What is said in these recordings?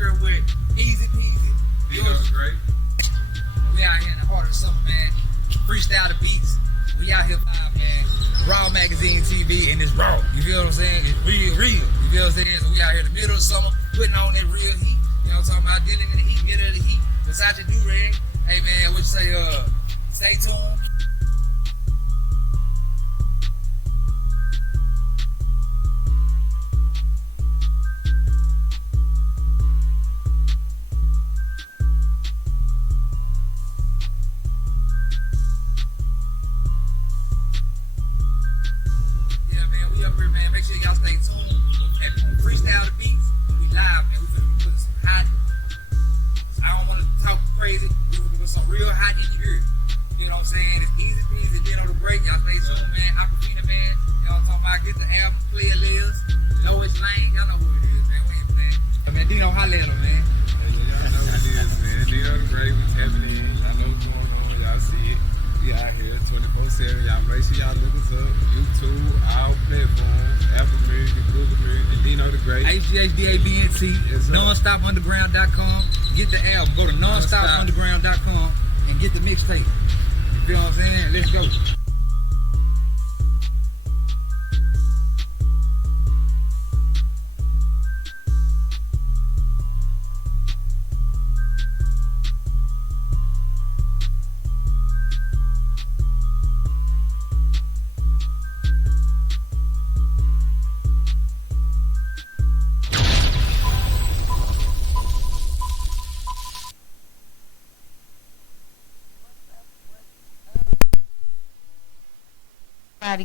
here with Easy Peasy. Dino the Great. We out here in the heart of summer, man. Freestyle the beats. We out here live, man. Raw Magazine TV, and it's raw. You feel what I'm saying? It's real. You feel what I'm saying? So we out here in the middle of summer, putting on that real heat. You know what I'm talking about? Dealing in the heat, middle of the heat. Besides your do-rag. Hey, man, what you say? Stay tuned. Make sure y'all stay tuned and freestyle the beats. We live, man. We finna put some hot. I don't want to talk crazy. We finna put some real hot in your ear. You know what I'm saying? It's Easy Peasy, Dino the Great. Y'all stay tuned, man. Aquafina, man. Y'all talking about get the album, play it lives. Know it's lane. Y'all know who it is, man. We ain't playing. Hey, man, Dino, holla at him, man. Y'all know what it is, man. Dino the Great was tapping in. Y'all know what's going on. Y'all see it. We out here 24/7. Y'all make sure y'all look us up. YouTube, our platforms, Apple Music, Google Music, Dino the Great. HGHDABNT, nonstopunderground.com. Get the album. Go to nonstopunderground.com and get the mixtape. You feel what I'm saying? Let's go.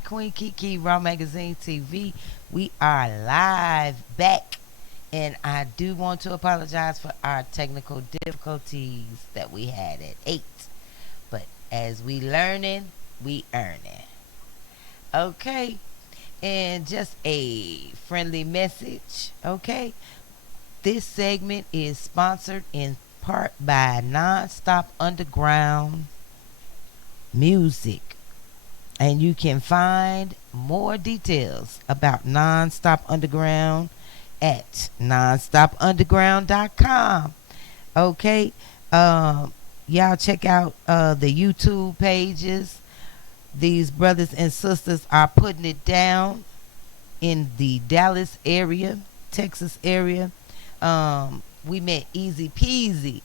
Queen Kiki, Raw Magazine TV. We are live back, and I do want to apologize for our technical difficulties that we had at 8. But as we learning, we earning. Okay, and just a friendly message. Okay, this segment is sponsored in part by Nonstop Underground Music. And you can find more details about Nonstop Underground at nonstopunderground.com. Okay. Y'all check out the YouTube pages. These brothers and sisters are putting it down in the Dallas area, Texas area. We met Easy Peasy,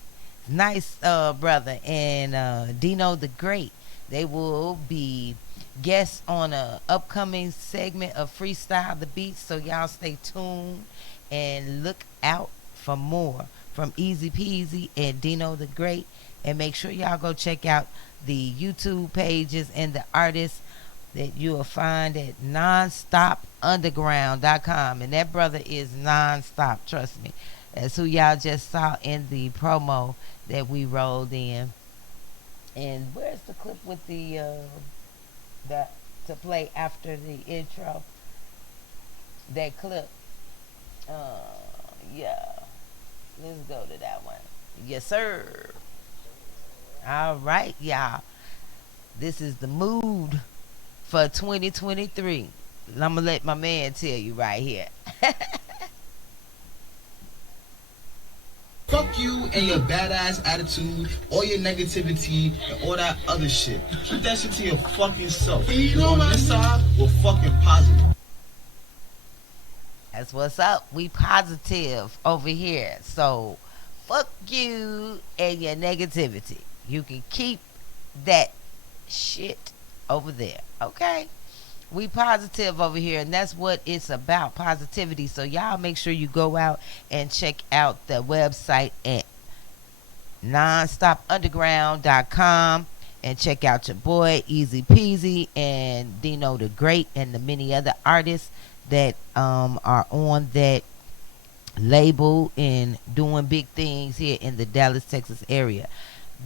nice brother, and Dino the Great. They will be guests on a upcoming segment of Freestyle the Beats, so y'all stay tuned and look out for more from Easy Peasy and Dino the Great. And make sure y'all go check out the YouTube pages and the artists that you will find at nonstopunderground.com. And that brother is nonstop, trust me. That's who y'all just saw in the promo that we rolled in. And where's the clip with the to play after the intro? That clip. Yeah. Let's go to that one. Yes, sir. All right, y'all. This is the mood for 2023. I'm going to let my man tell you right here. Fuck you and your badass attitude, all your negativity, and all that other shit. Keep that shit to your fucking self. You know on this side, we're fucking positive. That's what's up. We positive over here. So, fuck you and your negativity. You can keep that shit over there. Okay? We positive over here, and that's what it's about, positivity. So y'all make sure you go out and check out the website at nonstopunderground.com and check out your boy Easy Peasy and Dino the Great and the many other artists that are on that label and doing big things here in the Dallas, Texas area.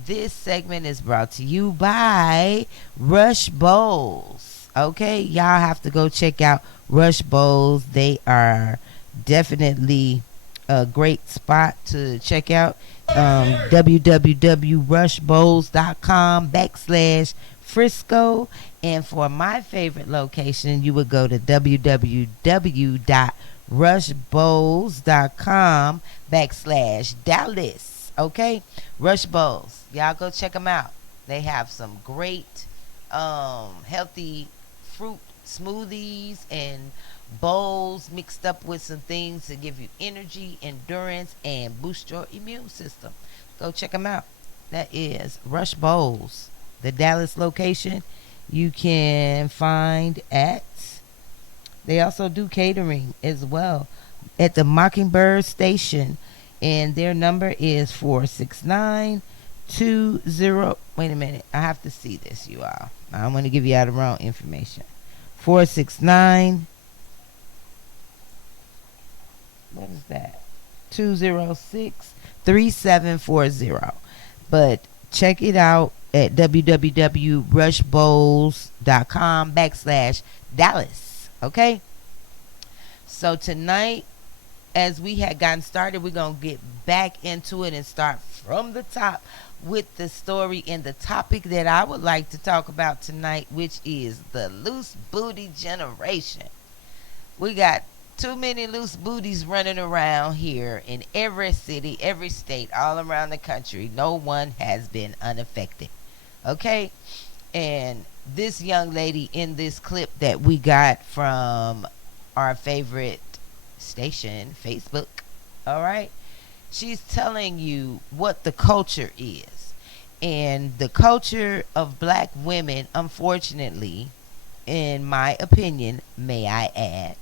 This segment is brought to you by Rush Bowls. Okay, y'all have to go check out Rush Bowls. They are definitely a great spot to check out. www.rushbowls.com/Frisco. And for my favorite location, you would go to www.rushbowls.com rushbowls.com/Dallas. Okay, Rush Bowls. Y'all go check them out. They have some great, healthy fruit smoothies and bowls mixed up with some things to give you energy, endurance, and boost your immune system. Go check them out. That is Rush Bowls. The Dallas location you can find at, they also do catering as well at the Mockingbird Station. And their number is 469-20. Wait a minute. I have to see this, you all. I don't want to give you out the wrong information. 469. What is that? 206-3740. But check it out at www.rushbowls.com/Dallas. Okay? So tonight, as we had gotten started, we're going to get back into it and start from the top with the story and the topic that I would like to talk about tonight, which is the loose booty generation. We got too many loose booties running around here in every city, every state, all around the country. No one has been unaffected. Okay? And this young lady in this clip that we got from our favorite station, Facebook, all right? She's telling you what the culture is. And the culture of black women, unfortunately, in my opinion, may I add,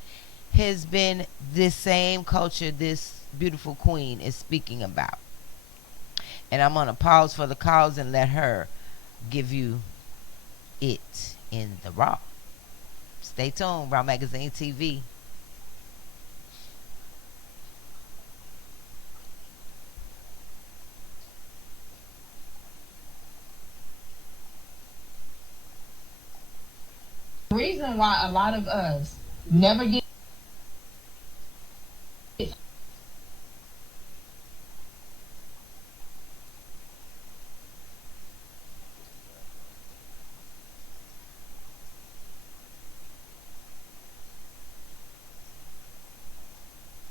has been this same culture this beautiful queen is speaking about. And I'm going to pause for the calls and let her give you it in the raw. Stay tuned, Raw Magazine TV. The reason why a lot of us never get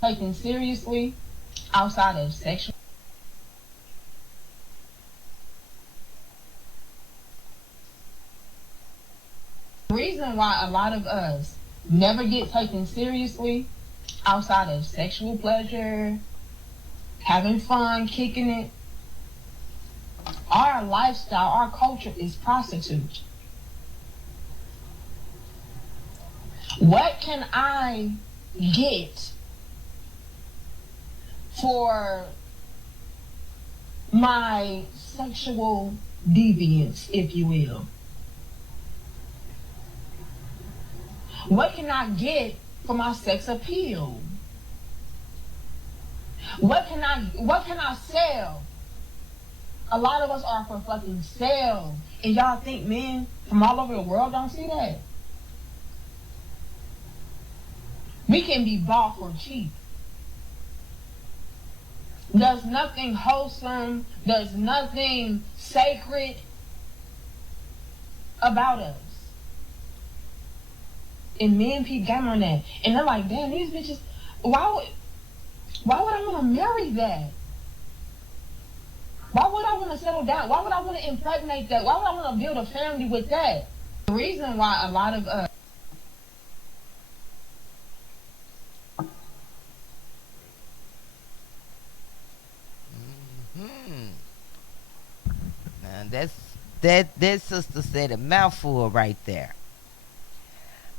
taken seriously outside of sexual. The reason why a lot of us never get taken seriously outside of sexual pleasure, having fun, kicking it, our lifestyle, our culture is prostitute. What can I get for my sexual deviance, if you will? What can I get for my sex appeal? What can I sell? A lot of us are for fucking sale. And y'all think men from all over the world don't see that? We can be bought for cheap. There's nothing wholesome, there's nothing sacred about us. And men peep game on that. And they're like, damn, these bitches, why would I want to marry that? Why would I want to settle down? Why would I want to impregnate that? Why would I want to build a family with that? The reason why a lot of us Now that sister said a mouthful right there.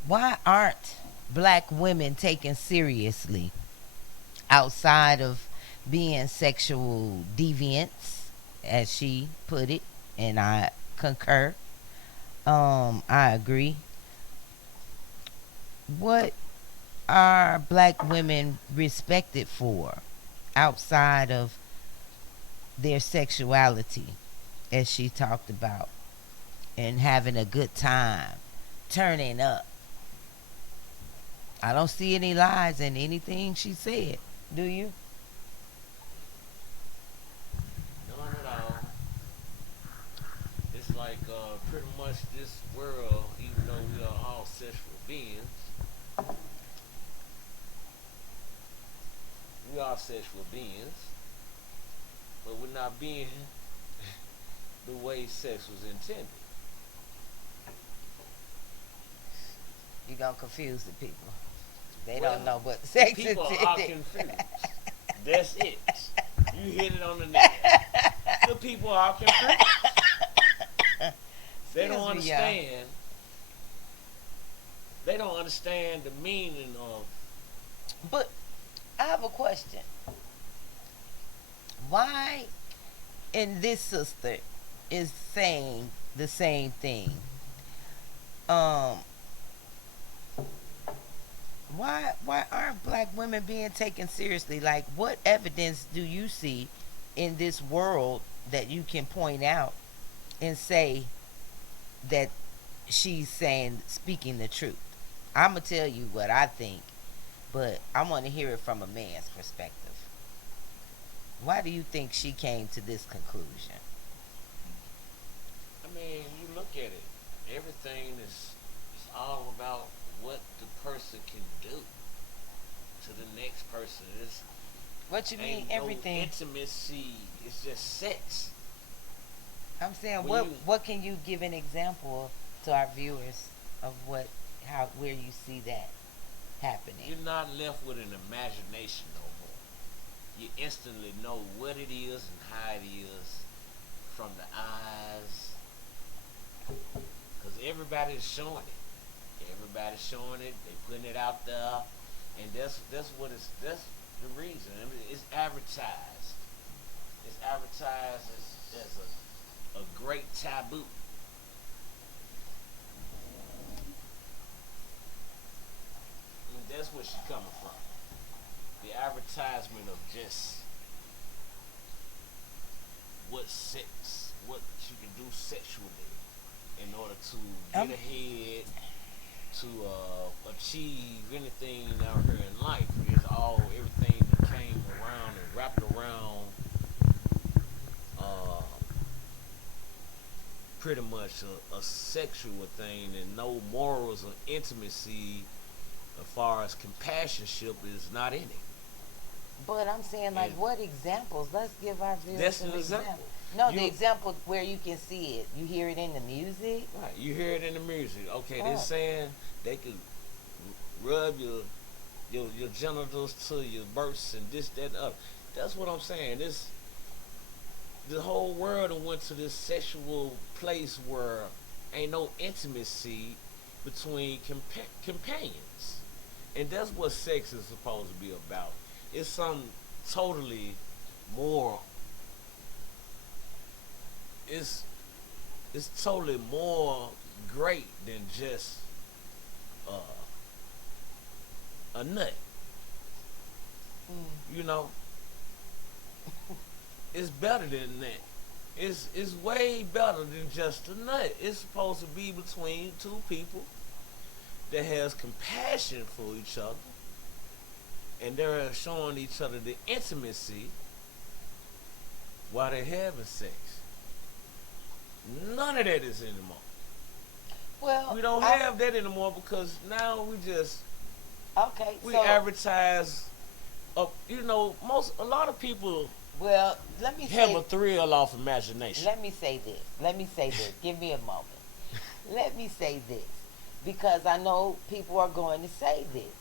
Why aren't black women taken seriously outside of being sexual deviants, as she put it, and I concur. I agree. What are black women respected for outside of their sexuality, as she talked about, and having a good time, turning up? I don't see any lies in anything she said. Do you? None at all. It's like pretty much this world, even though we are all sexual beings, are sexual beings, but we're not being the way sex was intended. You gonna confuse the people. They Well, don't know what sex is. People are confused. That's it. You hit it on the nail. The people are confused. They don't understand. They don't understand the meaning of. But I have a question. Why, and this sister is saying the same thing. Why aren't black women being taken seriously? Like, what evidence do you see in this world that you can point out and say that she's speaking the truth? I'm gonna tell you what I think, but I want to hear it from a man's perspective. Why do you think she came to this conclusion? I mean, you look at it. Everything is all about what the person can do to the next person. It's What you mean ain't everything? no intimacy. It's just sex. I'm saying When what can you give an example to our viewers of where you see that happening? You're not left with an imagination no more. You instantly know what it is and how it is from the eyes. Because everybody's showing it. Everybody's showing it. They putting it out there. And that's the reason. I mean, it's advertised. It's advertised as a great taboo. That's where she's coming from. The advertisement of just what you can do sexually in order to get ahead, to achieve anything out here in life. Is everything that came around and wrapped around pretty much a sexual thing, and no morals or intimacy as far as companionship is not in it. But I'm saying, like, And what examples? Let's give our viewers that's some an example. No, You- the example where you can see it. You hear it in the music. Right, you hear it in the music. Okay, Oh. they're saying they could rub your genitals to your bursts and this, that, and other. That's what I'm saying. The whole world done went to this sexual place where ain't no intimacy between companions, and that's what sex is supposed to be about. It's something totally more. It's totally more great than just a nut. You know, it's better than that. It's way better than just a nut. It's supposed to be between two people that has compassion for each other, and they're showing each other the intimacy while they're having sex. None of that is anymore. Well, We don't have that anymore because now we Okay, we so advertise. A lot of people well, let me have say. a thrill off imagination. Let me say this. Give me a moment. Let me say this, because I know people are going to say this.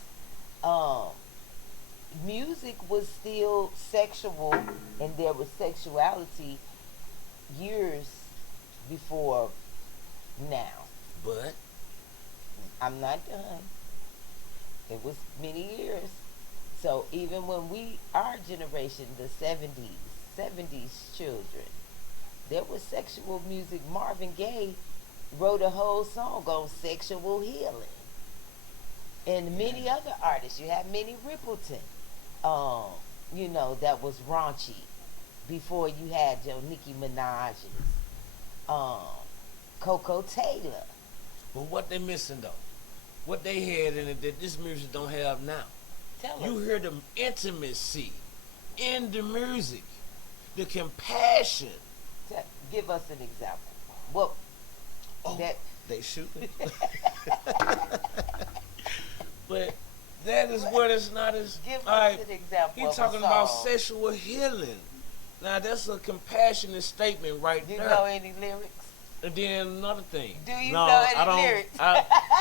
Music was still sexual, and there was sexuality years before now. But I'm not done. It was many years. So even when our generation, the 70s children, there was sexual music. Marvin Gaye wrote a whole song on sexual healing. And many other artists. You had Minnie Riperton, that was raunchy before you had your Nicki Minaj's, Coco Taylor. But what they missing though? What they had in it that this music don't have now? Tell You us. hear the intimacy in the music, the compassion. Give us an example. What? Oh, That they shooting. But That is what it's not as. Give All us right, an example. he of a talking about song. sexual healing. Now that's a compassionate statement right Do you there. know any lyrics? And then another thing. Do you no, know any I don't, lyrics?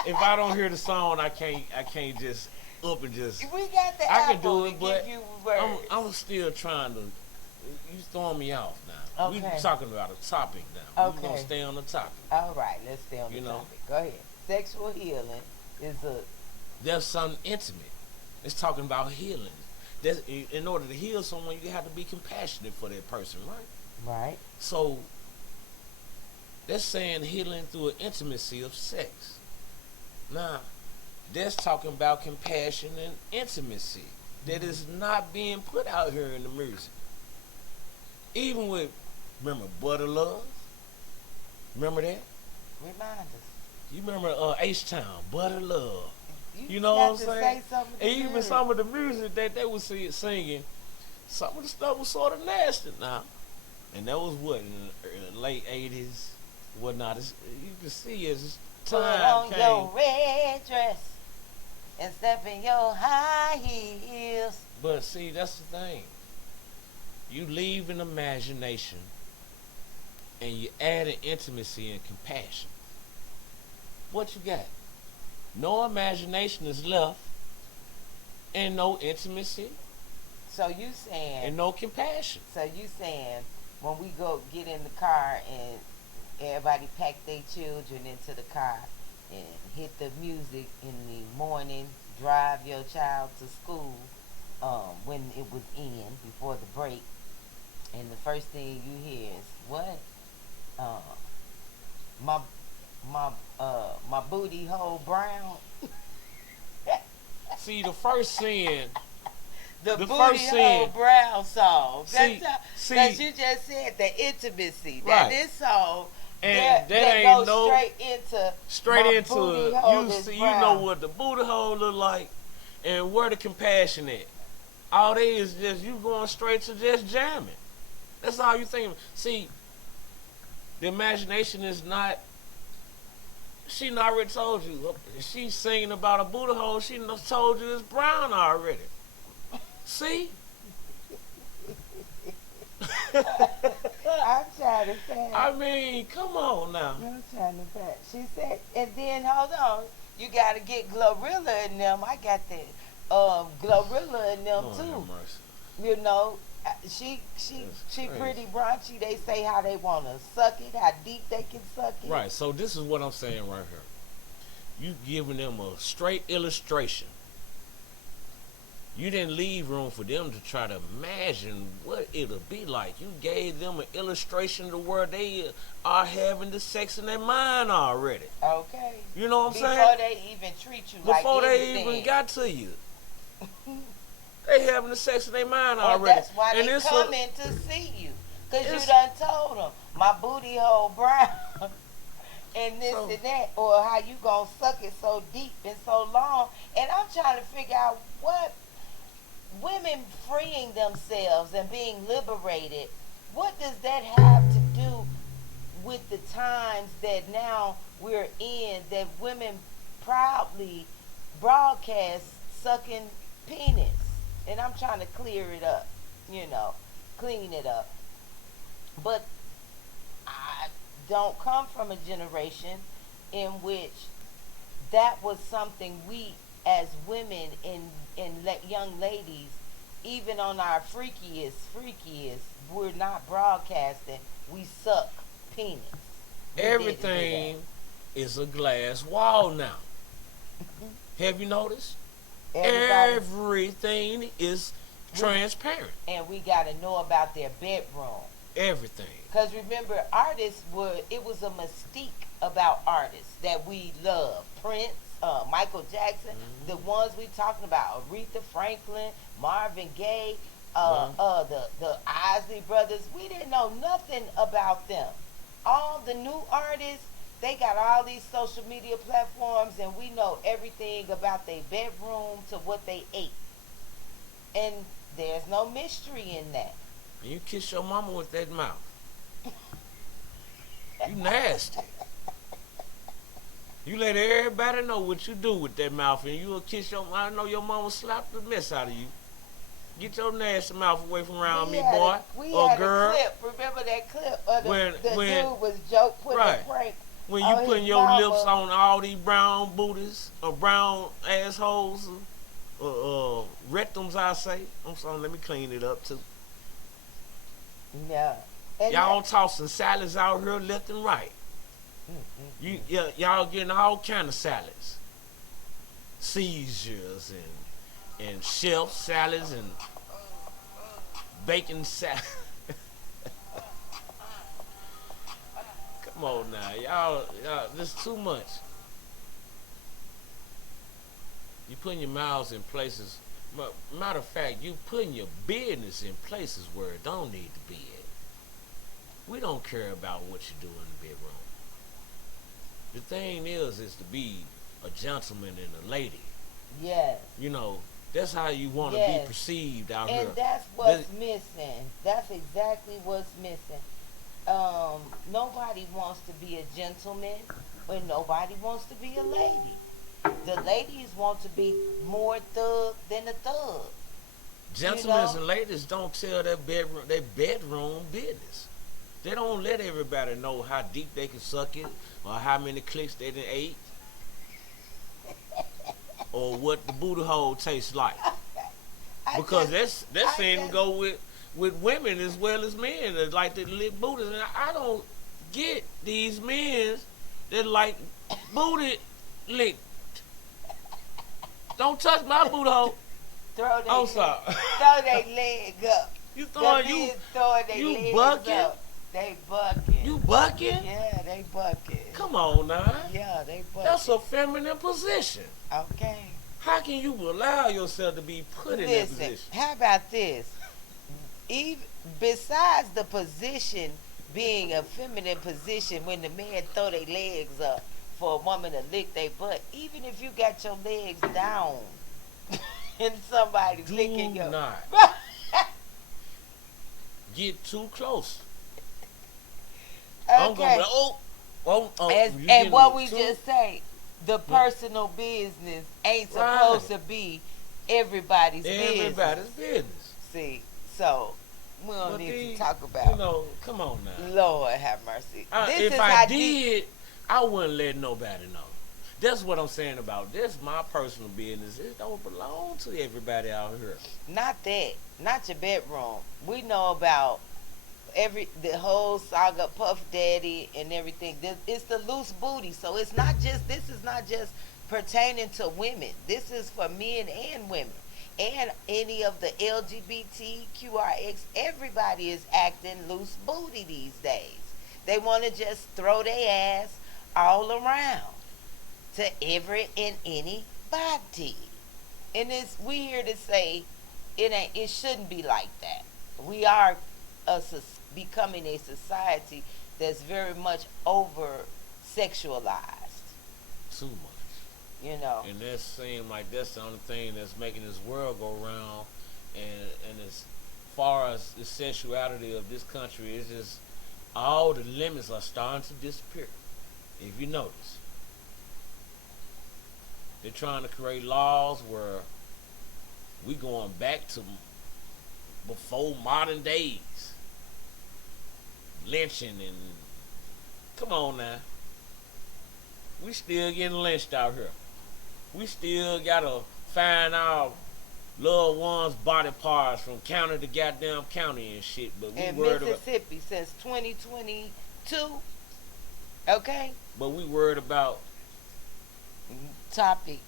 If I don't hear the song, I can't just up and just. We got the I can Apple do it, to but give you words. I'm still trying to. You throwing me off now. We Okay. talking about a topic now. We gonna Okay. stay on the topic. All right, let's stay on the You know. topic. Go ahead. Sexual healing is a There's something intimate. It's talking about healing. That's, in order to heal someone, you have to be compassionate for that person, right? right. So that's saying healing through an intimacy of sex. Now, that's talking about compassion and intimacy that is not being put out here in the music. Even with, remember, Butter Love? Remember that? Remind us. You remember H-Town, Butter Love? You know got what I'm to saying? Say something to And even lyrics. some of the music that they was singing, some of the stuff was sort of nasty now. And that was what, in the late 80s, whatnot. You can see as Put time on came. your red dress and step in your high heels. But see, that's the thing. You leave an imagination and you add an intimacy and compassion. What you got? No imagination is left and no intimacy So you saying? and no compassion. So you saying when we go get in the car and everybody pack their children into the car and hit the music in the morning, drive your child to school when it was in before the break, and the first thing you hear is what? My booty hole brown. See, the first sin, The The booty first hole sin- brown song. See- Because see- you just said the intimacy. Right. That this song and that that ain't goes no straight straight my into booty it. hole You is see, you brown. know what the booty hole look like, and where the compassion at. All they is just you going straight to just jamming. That's all you think. See, the imagination is not. She done already told you. She's singing about a booty hole. She done told you it's brown already. See? I'm trying to say. I mean, come on now. I'm trying to say. She said, and then hold on, you got to get Glorilla in them. I got that Glorilla in them Lord too. have mercy. You know, she That's she crazy. pretty brunchy. They say how they want to suck it, how deep they can suck it. Right, so this is what I'm saying right here. You giving them a straight illustration. You didn't leave room for them to try to imagine what it'll be like. You gave them an illustration to where they are having the sex in their mind already. Okay. You know what I'm Before saying? they even treat you Before like they anything. even got to you. They having the sex in their mind And already. that's why And they it's a- coming to see you. Because you it's- done told them, my booty hole brown. And this So- and that. Or how you going to suck it so deep and so long. And I'm trying to figure out what women freeing themselves and being liberated, what does that have to do with the times that now we're in, that women proudly broadcast sucking penis? And I'm trying to clear it up, clean it up. But I don't come from a generation in which that was something we as women and young ladies, even on our freakiest, we're not broadcasting. We suck penis. We didn't do Everything is a glass wall now. Have you noticed? that. Everybody- Everything is transparent. and we got to know about their bedroom. Everything. Because remember, it was a mystique about artists that we love. Prince, Michael Jackson, the ones we talking about, Aretha Franklin, Marvin Gaye, the Isley Brothers. We didn't know nothing about them. All the new artists, they got all these social media platforms, and we know everything about their bedroom to what they ate. And there's no mystery in that. And you kiss your mama with that mouth. You nasty. You let everybody know what you do with that mouth, and you'll kiss your. I know your mama slapped the mess out of you. Get your nasty mouth away from around me, boy We or had girl. a clip. Remember that clip of When- the when- dude was putting right. a prank. When you on putting his your mama. lips on all these brown booties or brown assholes, rectums, I say. I'm sorry, let me clean it up too. Yeah. And Y'all tossing salads out here left and right. Y'all getting all kind of salads, seizures and shelf salads and bacon salad. Come on now, y'all, this is too much. You putting your mouths in places. Matter of fact, you putting your business in places where it don't need to be at. We don't care about what you do in the bedroom. The thing is to be a gentleman and a lady. yes. You know, that's how you want to Yes. be perceived out And here. that's what's missing. That's exactly what's missing. Nobody wants to be a gentleman, but nobody wants to be a lady. The ladies want to be more thug than a thug. Gentlemen know? and ladies don't tell their bedroom business. They don't let everybody know how deep they can suck it, or how many clicks they done ate, or what the booty hole tastes like. Because that's same just- go with women as well as men that like to lick booties. And I don't get these men that like booty licked. Don't touch my booty hole. Throw their I'm sorry. throw their leg up. You The throwing men throwing their you legs bucking? up. They bucking. You bucking? Yeah, they bucking. Come on now. Yeah, they bucking. That's a feminine position. Okay. How can you allow yourself to be put in that Listen, position? how about this? Even besides the position being a feminine position, when the man throw their legs up for a woman to lick their butt, even if you got your legs down and somebody Do licking your not get too close. I'm gonna be like, oh, you and getting what we too- just say, the personal business ain't Right. supposed to be everybody's everybody's business. business. See, so we don't But need these- to talk about. You know, come on now. Lord have mercy. This If is I how did, I wouldn't let nobody know. That's what I'm saying about this. My personal business. It don't belong to everybody out here. Not that. Not your bedroom. We know about the whole saga, Puff Daddy and everything. It's the loose booty. So it's not just. This is not just pertaining to women. This is for men and women, and any of the LGBTQRX. Everybody is acting loose booty these days. They want to just throw their ass all around to every and anybody. And we here to say it shouldn't be like that. We are becoming a society that's very much over sexualized, Too much. you know. And that seems like that's the only thing that's making this world go round. And as far as the sexuality of this country, it's just all the limits are starting to disappear. If you notice, they're trying to create laws where we going back to before modern days, lynching and come on now. We still getting lynched out here. We still gotta find our loved ones' body parts from county to goddamn county and shit. But we In worried about. Mississippi since 2022. Okay? But we worried about Topic.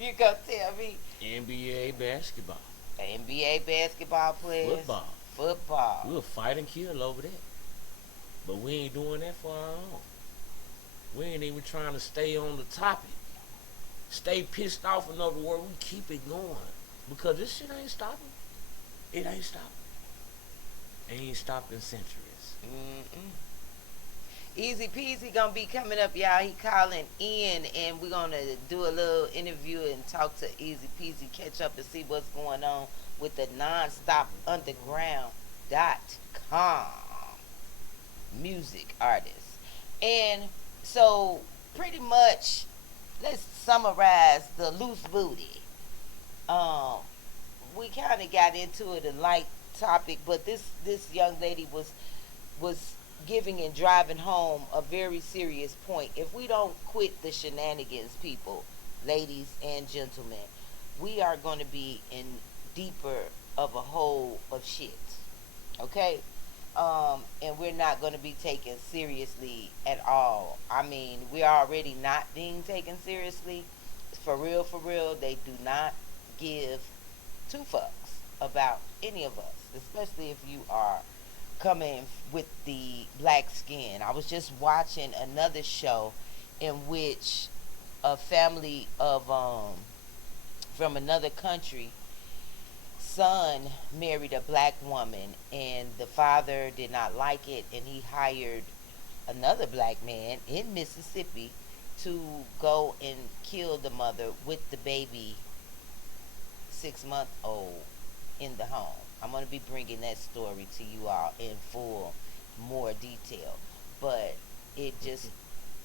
You gonna tell me NBA basketball, NBA basketball players, football. We'll fight and kill over that. But we ain't doing that for our own. We ain't even trying to stay on the topic. Stay pissed off, in other words, we keep it going. Because this shit ain't stopping. It ain't stopping. Ain't stopped in centuries. Mm-mm. Easy Peasy gonna be coming up, y'all. He calling in, and we're gonna do a little interview and talk to Easy Peasy, catch up and see what's going on with the nonstopunderground.com music artist. And so pretty much, let's summarize the loose booty. Um, we kind of got into it a light topic, but this young lady was giving and driving home a very serious point. If we don't quit the shenanigans, people, ladies and gentlemen, we are going to be in deeper of a hole of shit. Okay? And we're not going to be taken seriously at all. I mean, we're already not being taken seriously. For real, they do not give two fucks about any of us, especially if you are coming with the black skin. I was just watching another show in which a family of from another country son married a black woman, and the father did not like it, and he hired another black man in Mississippi to go and kill the mother with the baby 6-month old in the home. I'm going to be bringing that story to you all in full, more detail, but it just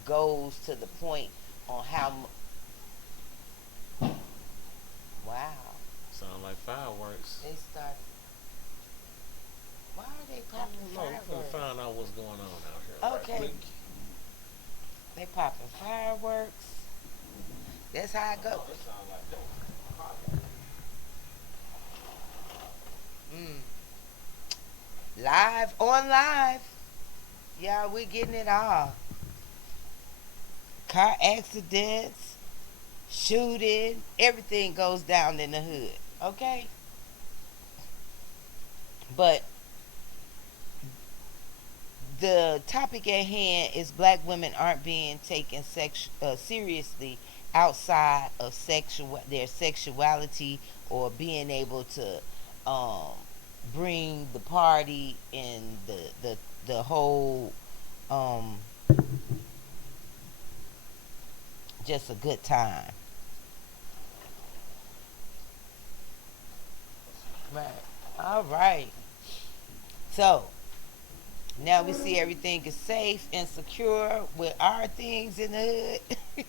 goes to the point on how wow. Sound like fireworks. They started. Why are they I popping don't know. I'm fireworks? gonna find out what's going on out here. Right Okay. quick. They popping fireworks. That's how it goes. Oh, it sound like that. Live on live. Yeah, we getting it all. Car accidents, shooting, everything goes down in the hood. Okay? But the topic at hand is black women aren't being taken seriously outside of their sexuality, or being able to bring the party and the whole just a good time. Right. All right. So now we see everything is safe and secure with our things in the hood.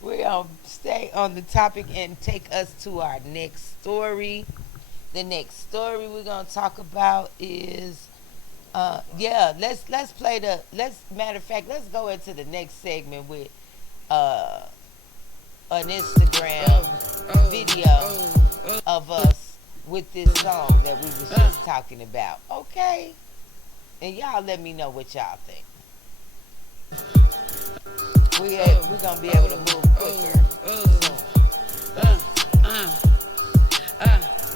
We're going to stay on the topic and take us to our next story. The next story we're going to talk about is let's play matter of fact, let's go into the next segment with an Instagram video of us with this song that we was just talking about. Okay? And y'all let me know what y'all think. We're going to be able to move quicker soon.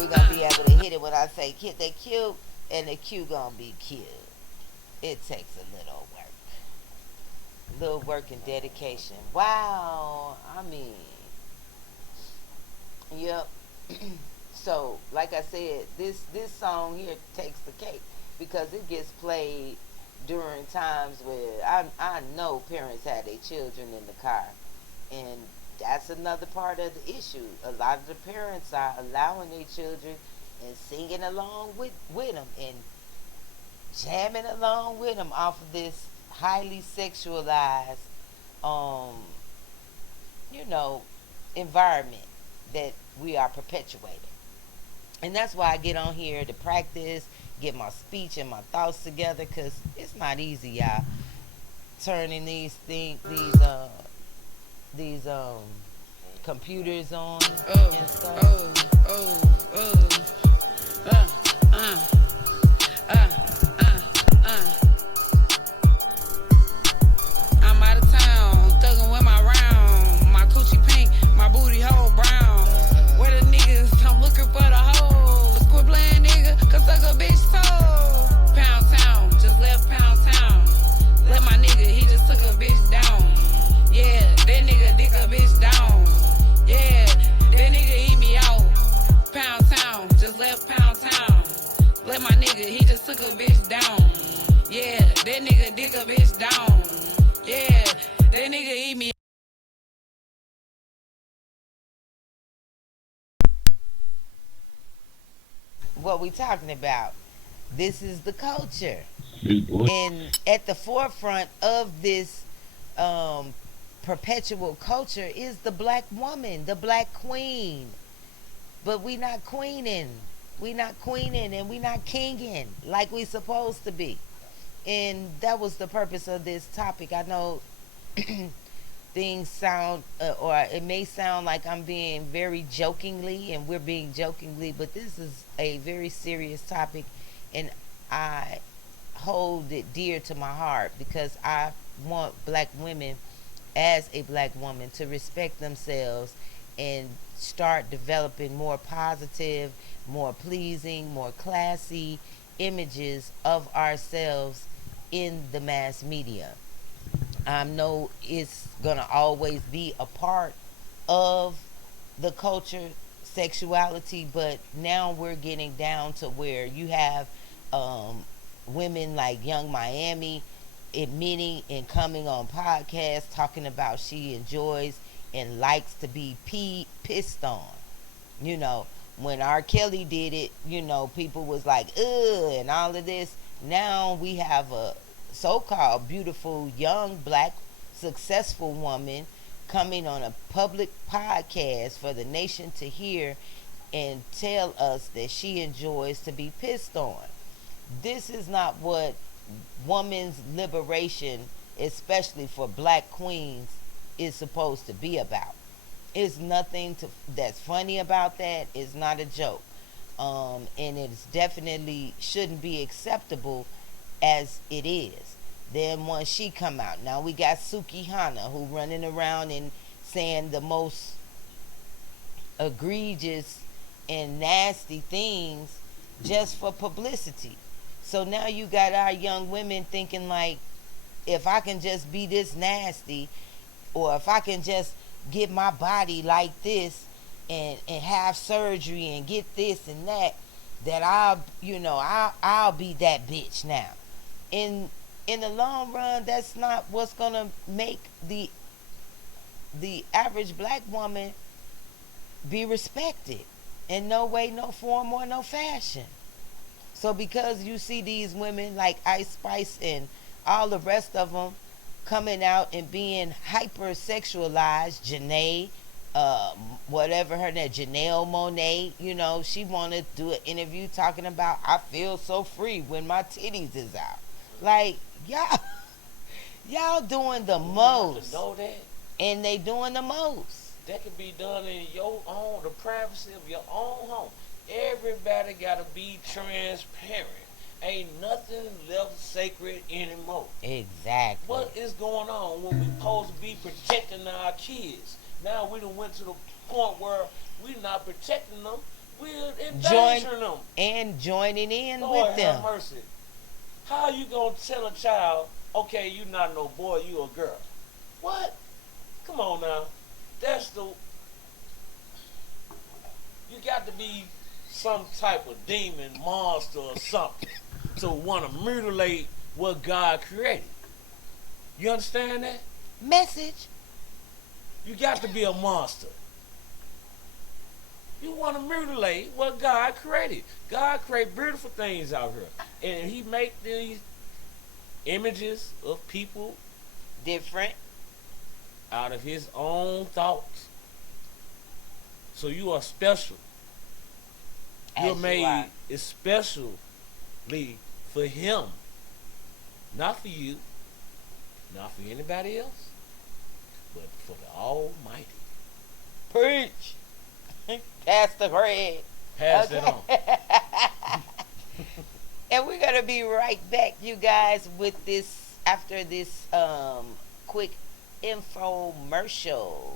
We're going to be able to hit it when I say hit that cue, and the cue going to be cued. It takes a little work and dedication. Wow. I mean, yep. So, like I said, this song here takes the cake because it gets played during times where I know parents had their children in the car, and that's another part of the issue. A lot of the parents are allowing their children and singing along with them and jamming along with them off of this highly sexualized, environment that we are perpetuating. And that's why I get on here to practice, get my speech and my thoughts together, because it's not easy, y'all. Turning these computers on and stuff. I'm out of town, thuggin' with my round. My coochie pink, my booty hole brown. Where the niggas, I'm looking for the hoes. Quit playing nigga, cause suck a bitch soul. Pound town, just left Pound town. Let my nigga, he just took a bitch down. Yeah, that nigga dick a bitch down. Yeah, that nigga eat me out. Pound town, just left Pound town. Let my nigga, he just took a bitch down. Yeah, that nigga dick a bitch down. Yeah, that nigga eat me. What we talking about? This is the culture. And at the forefront of this perpetual culture is the black woman, the black queen. But we not queening. We not queening and we not kinging like we supposed to be. And that was the purpose of this topic. I know things sound, or it may sound like I'm being very jokingly, and we're being jokingly, but this is a very serious topic, and I hold it dear to my heart because I want black women, as a black woman, to respect themselves and start developing more positive, more pleasing, more classy images of ourselves in the mass media. I know it's gonna always be a part of the culture, sexuality, but now we're getting down to where you have women like Young Miami admitting and coming on podcasts talking about she enjoys and likes to be pissed on. You know, when R. Kelly did it, you know, people was like, ugh, and all of this. Now we have a so-called beautiful, young, black, successful woman coming on a public podcast for the nation to hear and tell us that she enjoys to be pissed on. This is not what woman's liberation, especially for black queens, is supposed to be about. It's nothing that's funny about that. It's not a joke. And it's definitely shouldn't be acceptable as it is. Then once she come out, now we got Suki Hana who running around and saying the most egregious and nasty things just for publicity. So now you got our young women thinking like, if I can just be this nasty, or if I can just get my body like this and have surgery and get this and that I'll be that bitch now. In the long run, that's not what's gonna make the average black woman be respected in no way, no form, or no fashion. So because you see these women like Ice Spice and all the rest of them coming out and being hyper-sexualized, Janae, whatever her name, Janelle Monáe, you know, she want to do an interview talking about, I feel so free when my titties is out. Like, y'all doing the most. Know that. And they doing the most. That could be done in your own, the privacy of your own home. Everybody gotta be transparent. Ain't nothing left sacred anymore. Exactly. What is going on when we supposed to be protecting our kids? Now we done went to the point where we're not protecting them. We're endangering them. And joining in Lord with them. have mercy. How you gonna tell a child, okay, you not no boy, you a girl? What? Come on now. You got to be some type of demon, monster or something to want to mutilate what God created. You understand that? Message. You got to be a monster. You want to mutilate what God created. God created beautiful things out here. And he made these images of people Different. out of his own thoughts. So you are special. You're made especially for him. Not for you. Not for anybody else. But for the Almighty. Preach. Pass the bread. Pass it on. And we're going to be right back, you guys, with this, after this quick infomercial.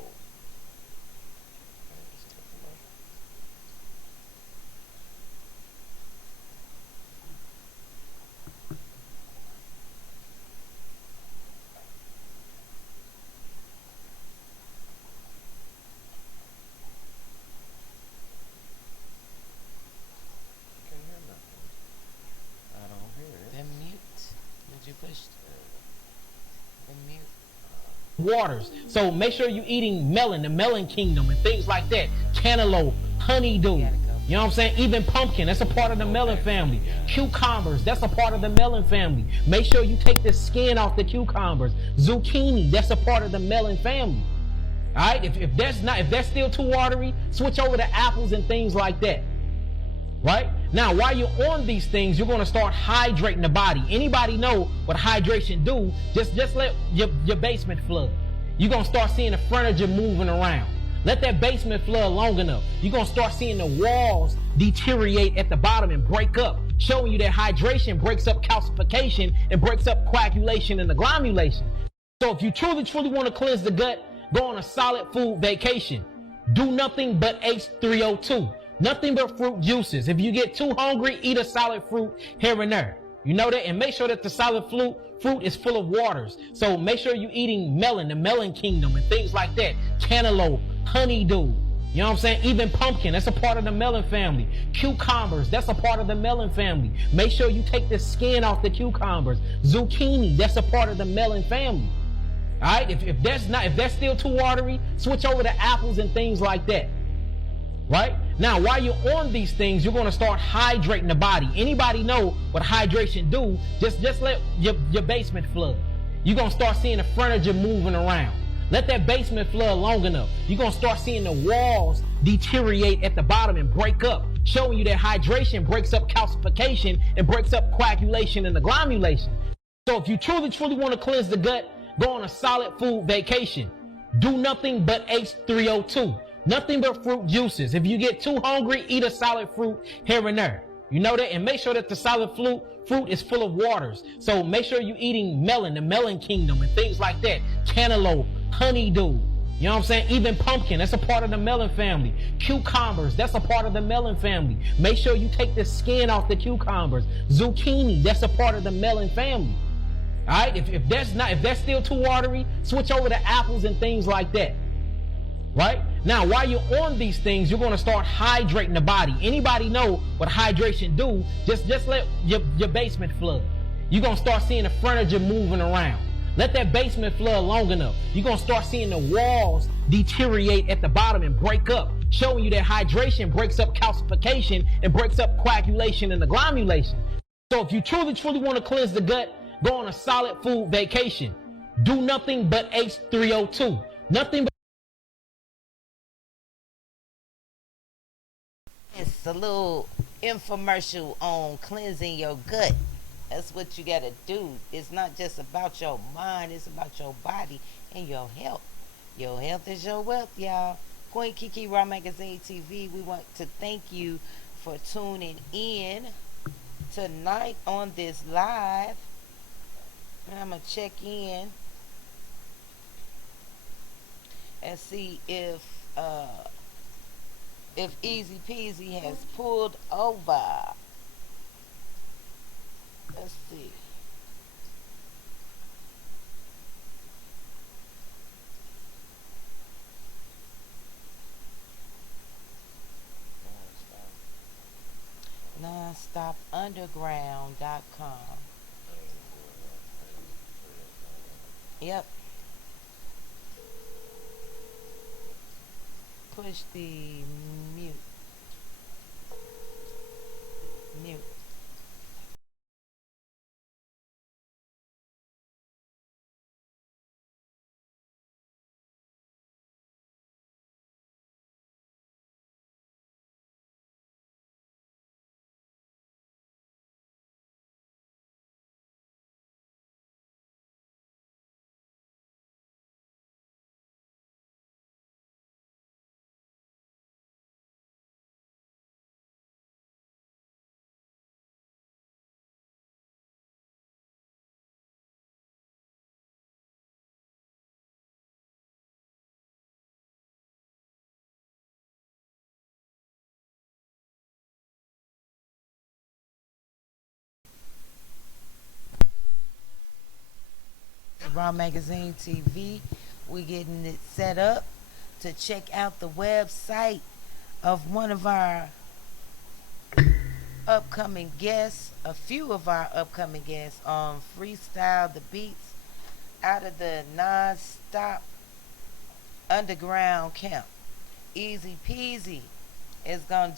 Waters. So make sure you're eating melon, the melon kingdom, and things like that. Cantaloupe, honeydew, You know what I'm saying? Even pumpkin, that's a part of the melon family. Cucumbers, that's a part of the melon family. Make sure you take the skin off the cucumbers. Zucchini, that's a part of the melon family. All right, if that's still too watery, switch over to apples and things like that. Right? Now, while you're on these things, you're going to start hydrating the body. Anybody know what hydration do? Just let your basement flood. You're going to start seeing the furniture moving around. Let that basement flood long enough. You're going to start seeing the walls deteriorate at the bottom and break up, showing you that hydration breaks up calcification and breaks up coagulation and agglomulation. So if you truly want to cleanse the gut, go on a solid food vacation. Do nothing but H3O2. Nothing but fruit juices. If you get too hungry, eat a solid fruit here and there. You know that? And make sure that the solid fruit is full of waters. So make sure you're eating melon, the melon kingdom, and things like that. Cantaloupe, honeydew. You know what I'm saying? Even pumpkin, that's a part of the melon family. Cucumbers, that's a part of the melon family. Make sure you take the skin off the cucumbers. Zucchini, that's a part of the melon family. All right? If that's still too watery, switch over to apples and things like that. Right? Now, while you're on these things, you're going to start hydrating the body. Anybody know what hydration do? Just let your basement flood. You're going to start seeing the furniture moving around. Let that basement flood long enough. You're going to start seeing the walls deteriorate at the bottom and break up, showing you that hydration breaks up calcification and breaks up coagulation and agglomulation. So if you truly want to cleanse the gut, go on a solid food vacation. Do nothing but H3O2. Nothing but fruit juices. If you get too hungry, eat a solid fruit here and there. You know that? And make sure that the solid fruit is full of waters. So make sure you're eating melon, the melon kingdom, and things like that. Cantaloupe, honeydew. You know what I'm saying? Even pumpkin, that's a part of the melon family. Cucumbers, that's a part of the melon family. Make sure you take the skin off the cucumbers. Zucchini, that's a part of the melon family. All right? If that's still too watery, switch over to apples and things like that. Right? Now, while you're on these things, you're going to start hydrating the body. Anybody know what hydration do? Just let your basement flood. You're going to start seeing the furniture moving around. Let that basement flood long enough. You're going to start seeing the walls deteriorate at the bottom and break up, showing you that hydration breaks up calcification and breaks up coagulation and agglomulation. So if you truly want to cleanse the gut, go on a solid food vacation. Do nothing but H3O2. Nothing but It's a little infomercial on cleansing your gut. That's what you got to do. It's not just about your mind, it's about your body and your health. Your health is your wealth, y'all. Queen Kiki Raw Magazine TV, we want to thank you for tuning in tonight on this live. And I'm going to check in and see if Easy Peasy has pulled over. Let's see. NonstopUnderground.com. Yep. Push the mute. Mute. Raw Magazine TV. We're getting it set up to check out the website of one of our upcoming guests, a few of our upcoming guests on Freestyle the Beats out of the Non-Stop Underground Camp. Easy Peasy is gonna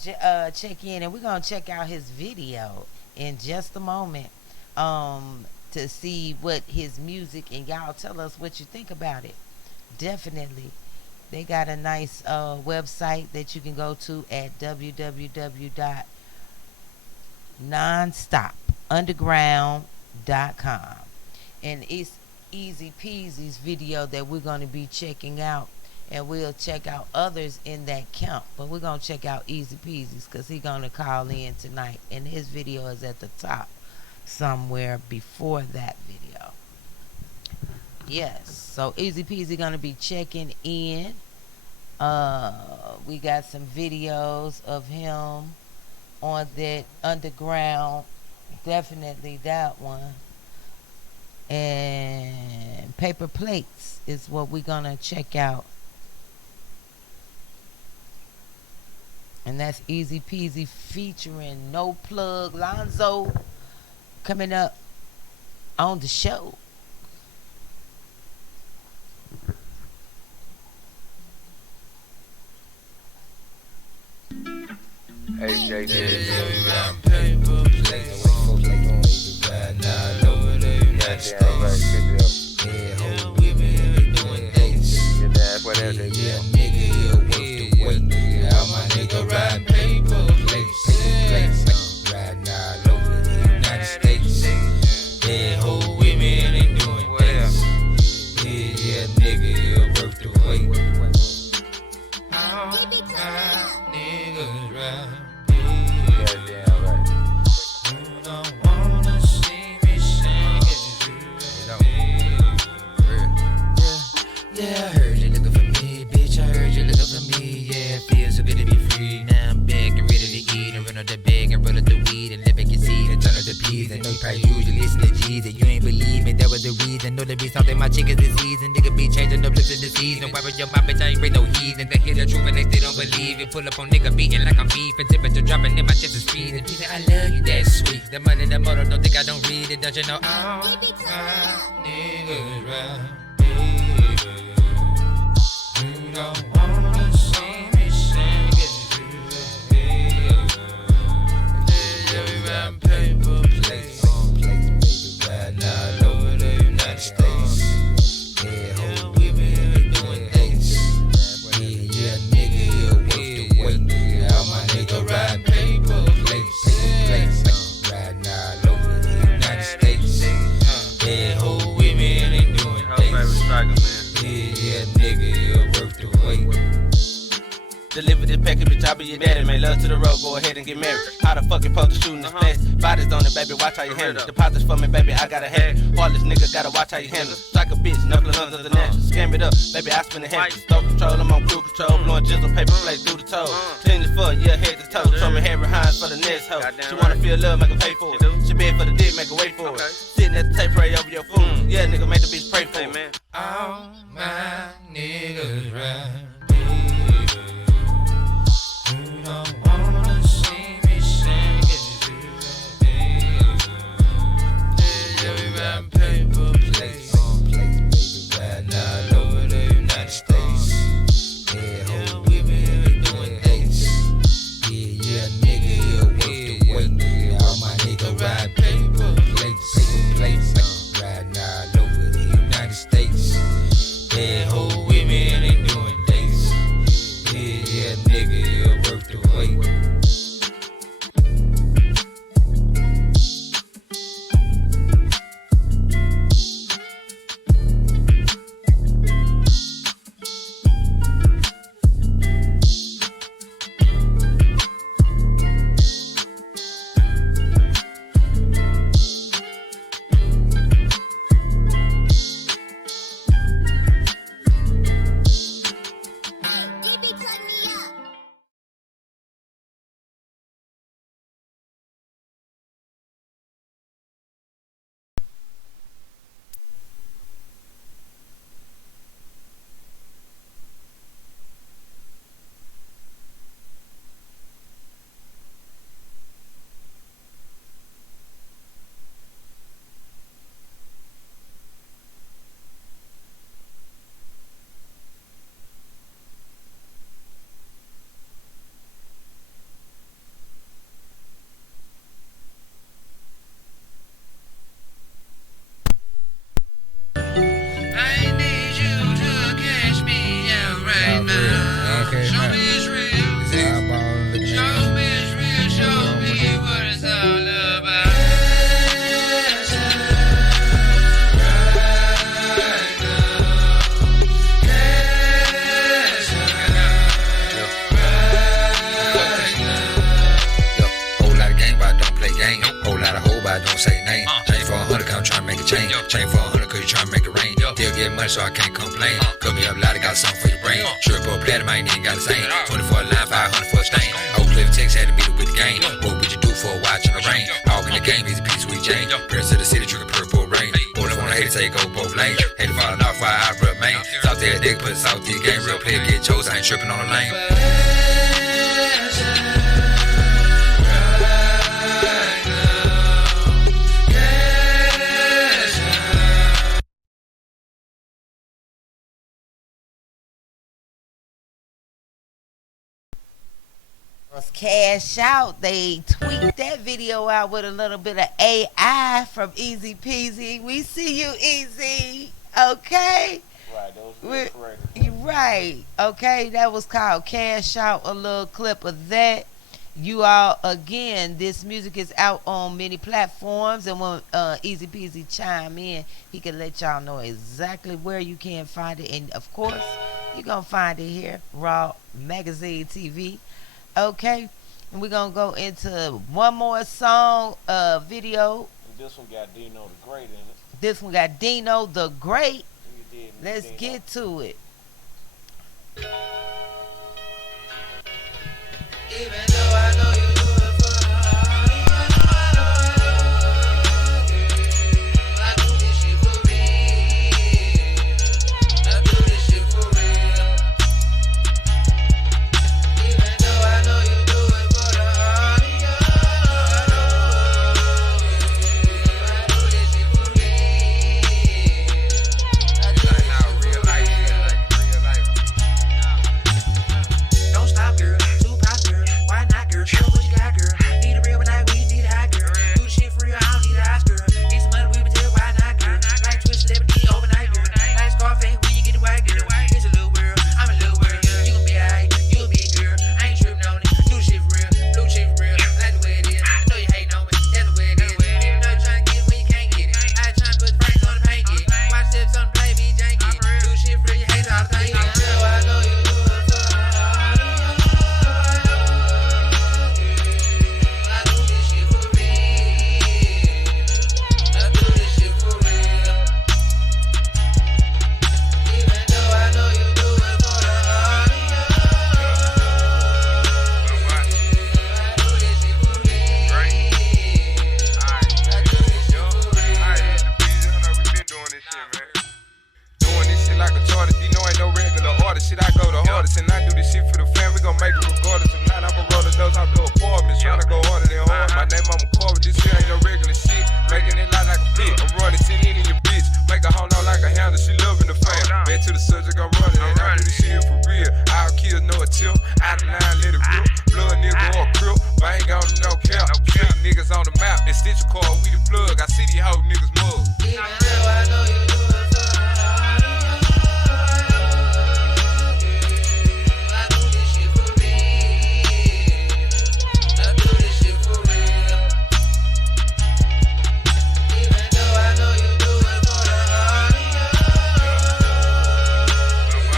check in, and we're gonna check out his video in just a moment, to see what his music, and y'all tell us what you think about it. Definitely, they got a nice website that you can go to at www.nonstopunderground.com, and it's Easy Peasy's video that we're going to be checking out, and we'll check out others in that count, but we're going to check out Easy Peasy's because he's going to call in tonight, and his video is at the top somewhere before that video. Yes, so Easy Peasy going to be checking in. We got some videos of him on that underground, definitely that one. And Paper Plates is what we're gonna check out, and that's Easy Peasy featuring No Plug Lonzo coming up on the show. AJ, pull up on nigga beating like I'm beef, and temperature dropping in my chest is freezing. She said, I love you, that's sweet. The money, the motor, don't think I don't read it, don't you know? All my niggas round, baby. You don't wanna see me sing it, baby. We round paper plates, riding all over the United States. Yeah, we been doing things. Yeah, nigga. All my niggas ride paper plates, riding all over the United States. Yeah, whole women ain't doing things. Yeah, nigga, worth the wait. Deliver this package, bitch, I be your daddy. Make love to the road, go ahead and get married. How the fuck you supposed to shoot in the flesh? Bodies on it, baby, watch how you handle it. Deposits for me, baby, I gotta have it. Heartless nigga, gotta watch how you handle it. Strike a bitch, knuckle under the natural. Scam it up, baby, I spin the handle. Stove control, I'm on crew control. Blowing jizzle, paper plate through the toe. Clean as fuck, yeah, head to toe. Show me Harry Hines for the next hoe. She wanna feel love, make her pay for it. She beg for the dick, make her wait for it. Sitting at the tape, pray over your food. Yeah, nigga, make the bitch pray for it. All my niggas ride. You don't wanna see me sing it, yeah, we ride paper plates, riding all over the United States. Yeah, we been doing things. Yeah, nigga, worth the wait. All my niggas ride paper plates, riding all over the United States. Yeah, whole women ain't doing things. I don't say name. Change for 100, cause I'm trying to make a change. Change for 100, cause you trying to make it rain. Still get money, so I can't complain. Cut me up loud, I got something for your brain. Sure, for a platinum, I ain't even got the same. 24 line, 500 for a stain. Old Cliff Texas had to beat it with the game. What would you do for a watch in the rain? All in the game, easy piece with Jane. Prince of the city, trigger purple rain. Pull up on the hater, say go both lanes. Hate falling off, while I remain. South there, dick, put South the game. Real player get chose, I ain't tripping on the lane. Cash Out. They tweaked that video out with a little bit of AI from Easy Peasy. We see you, Easy. Okay. Right, those were correct. You right. Okay, that was called Cash Out. A little clip of that. You all, again, this music is out on many platforms, and when Easy Peasy chime in, he can let y'all know exactly where you can find it. And of course, you're gonna find it here, Raw Magazine TV. Okay, and we're gonna go into one more song video. And this one got Dino the Great in it. This one got Dino the Great. Let's Dino. get to it. Even though I know you do it for the honey, I do this shit for real. I do this shit for real. Even though I know you do it for the honey, I do this shit for real. I do this shit for real. Don't stop, girl. Why not, girl? Show what you got, girl. Need a real one like we need a hot girl. Do the shit for real, I don't need a house, girl. Need some money, we would tell why not, girl. Like Twitch celebrity overnight, girl. Like Scarface, where you get the white girl. It's a little world, I'm a little world. You gon' be alright, you gon' be a girl. I ain't tripping on it. Do the shit for real, blue shit for real. I like the way it is. I know you hating on me. That's the way it is. Even though you trying to get it when you can't get it. I trying to put the franks on the paint, get it. Watch steps on the play, be janky. Do the shit for real, you hate all the time. I know you do it for the honey. I do this shit for real. I do this shit for real. Even though I know you do it for the honey. I do this shit for real. I do this shit for real. We been doing this shit, man. Doing this shit like a charter. Dino ain't no regular artist. Shit, I go the hardest. And I do this shit for the fam. We gon' make it regardless. If not, I'ma roll the doors out the apartments. Tryna go harder than hard. My name, I'm a Corey. This shit ain't no regular shit. Making it look like a pit. I'm running 10 in your bitch. Make her hold on like a hound. She loving the fam. Man to the subject, I'm running. And I do this shit for real. I'll kill, no attempt. Out of line, let it rip. Blood nigga or crip. Bang on no cap. Street niggas on the map. And stitch a car, we the plug. I see these hoe niggas mug. Even though I know you do it for the honey. I do this shit for real. I do this shit for real. Even though I know you do it for the honey. I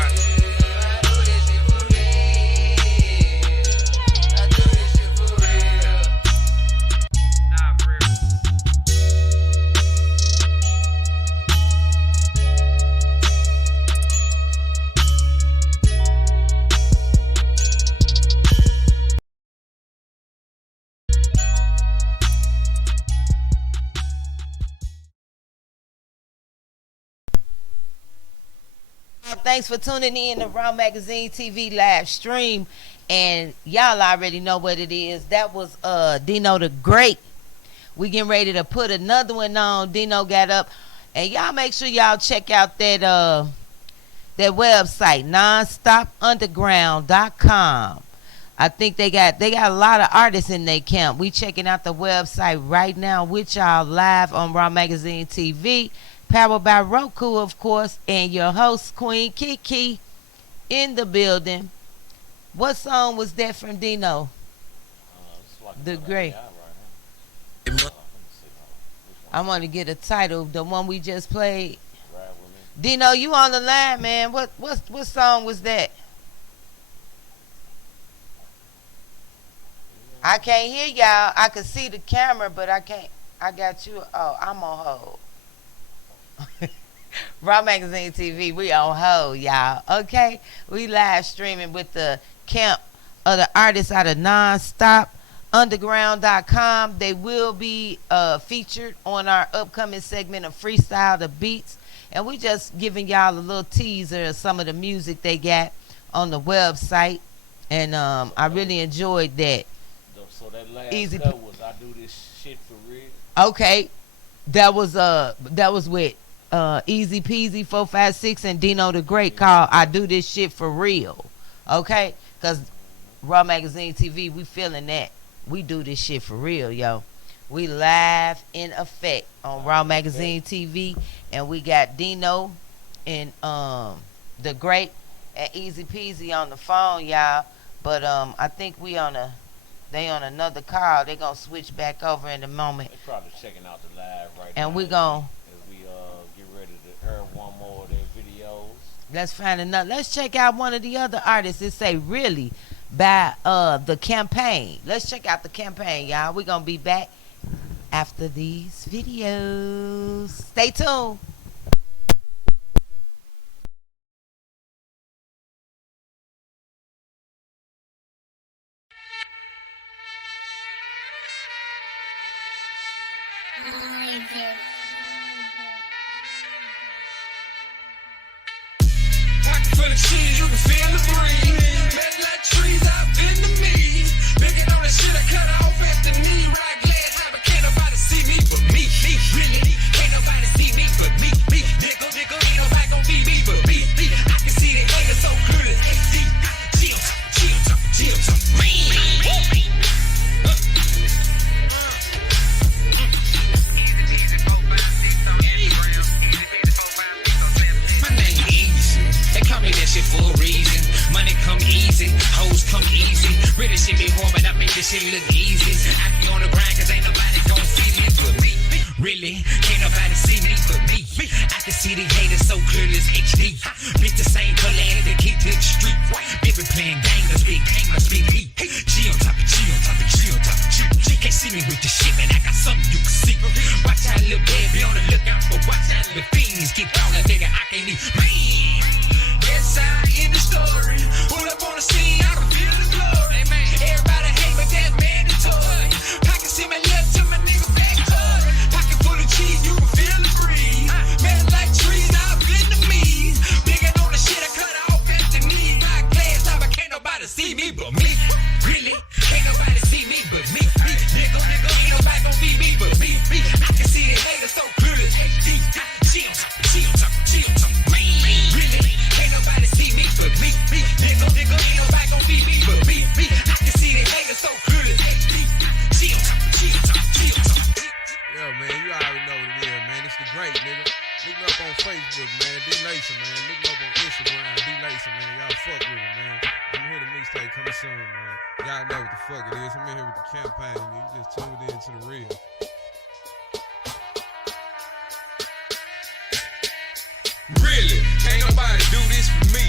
do this shit for real. I do this shit for real. Nah, for real. Thanks for tuning in to Raw Magazine TV live stream. And y'all already know what it is. That was Dino the Great. We getting ready to put another one on. Dino got up. And y'all make sure y'all check out that that website, nonstopunderground.com. I think they got a lot of artists in their camp. We checking out the website right now with y'all live on Raw Magazine TV. Powered by Roku, of course, and your host, Queen Kiki, in the building. What song was that from Dino? The Great. I want to get a title, the one we just played. Dino, you on the line, man. What song was that? I can't hear y'all. I can see the camera, but I can't. I got you. Oh, I'm on hold. Raw Magazine TV, we on hold, y'all. Okay? We live streaming with the camp of the artists out of Nonstop. Underground.com. They will be featured on our upcoming segment of Freestyle the Beats. And we just giving y'all a little teaser of some of the music they got on the website. And I really enjoyed that. So that last Easy cut was I do this shit for real. Okay. That was with Easy Peasy 456 and Dino the Great called I Do This Shit For Real. Okay? Because Raw Magazine TV, we feeling that. We do this shit for real, yo. We live in effect on Raw Magazine TV, and we got Dino and the Great and Easy Peasy on the phone, y'all. But I think they on another call. They gonna switch back over in a moment. They probably checking out the live right and now. We gonna as we get ready to air one more of their videos. Let's find another. Let's check out one of the other artists. It say Really by The Campaign. Let's check out The Campaign, y'all. We're gonna be back after these videos. Stay tuned. Pocket full of cheese, you can feel the breeze. Met like trees out Vietnamese. Bigger on the shit I cut off at the knee. Ride glass high, but can't nobody see me but me. Really, can't nobody see me but me. Nigga, ain't nobody gon' be me but me. I can see the haters so good as HD. Chill, my name easy. They call me that shit for a reason. Money come easy, hoes come easy. Really shit be hard, but I make this shit look easy. I be on the grind cause ain't nobody gon' see me but me. Really, can't nobody see me but me. I can see the haters so clearly as HD. Bitch the same color and they keep to the street. Bitch been playing gamers, big gamers, big heat. G on top of G on top of G on top of G. Can't see me with the shit, but I got something you can see. Watch out, little baby, on the lookout for watch out, little things. Get down, nigga, I can't even. Man, yes, I in the story. Pull up on the scene, I can feel the glory. Everybody hate, but that's mandatory. Pockets in my left to my nigga back up. Pocket full of cheese, you can feel the breeze. Man, like trees, out Vietnamese. Bigger on the shit I cut off at the knee. Rock glass, but can't nobody see me but me. Really, can't nobody see me but me. Nigga, ain't nobody gon' be me but me. I can see the haters so clear as HD. Chill, really, can't nobody see me but me. Nigga, ain't nobody gon' be me but me. I can see the haters so clear as HD. Chill. Yo, man, you already know what it is, man. It's the Great, nigga. Look me up on Facebook, man. D-Lacer, man. Look me up on Instagram. D-Lacer, man. Y'all fuck with me, man. I'm here the mixtape coming soon, man. Y'all know what the fuck it is. I'm in here with the campaign, man. You just tuned in to the real. Really, can't nobody do this for me.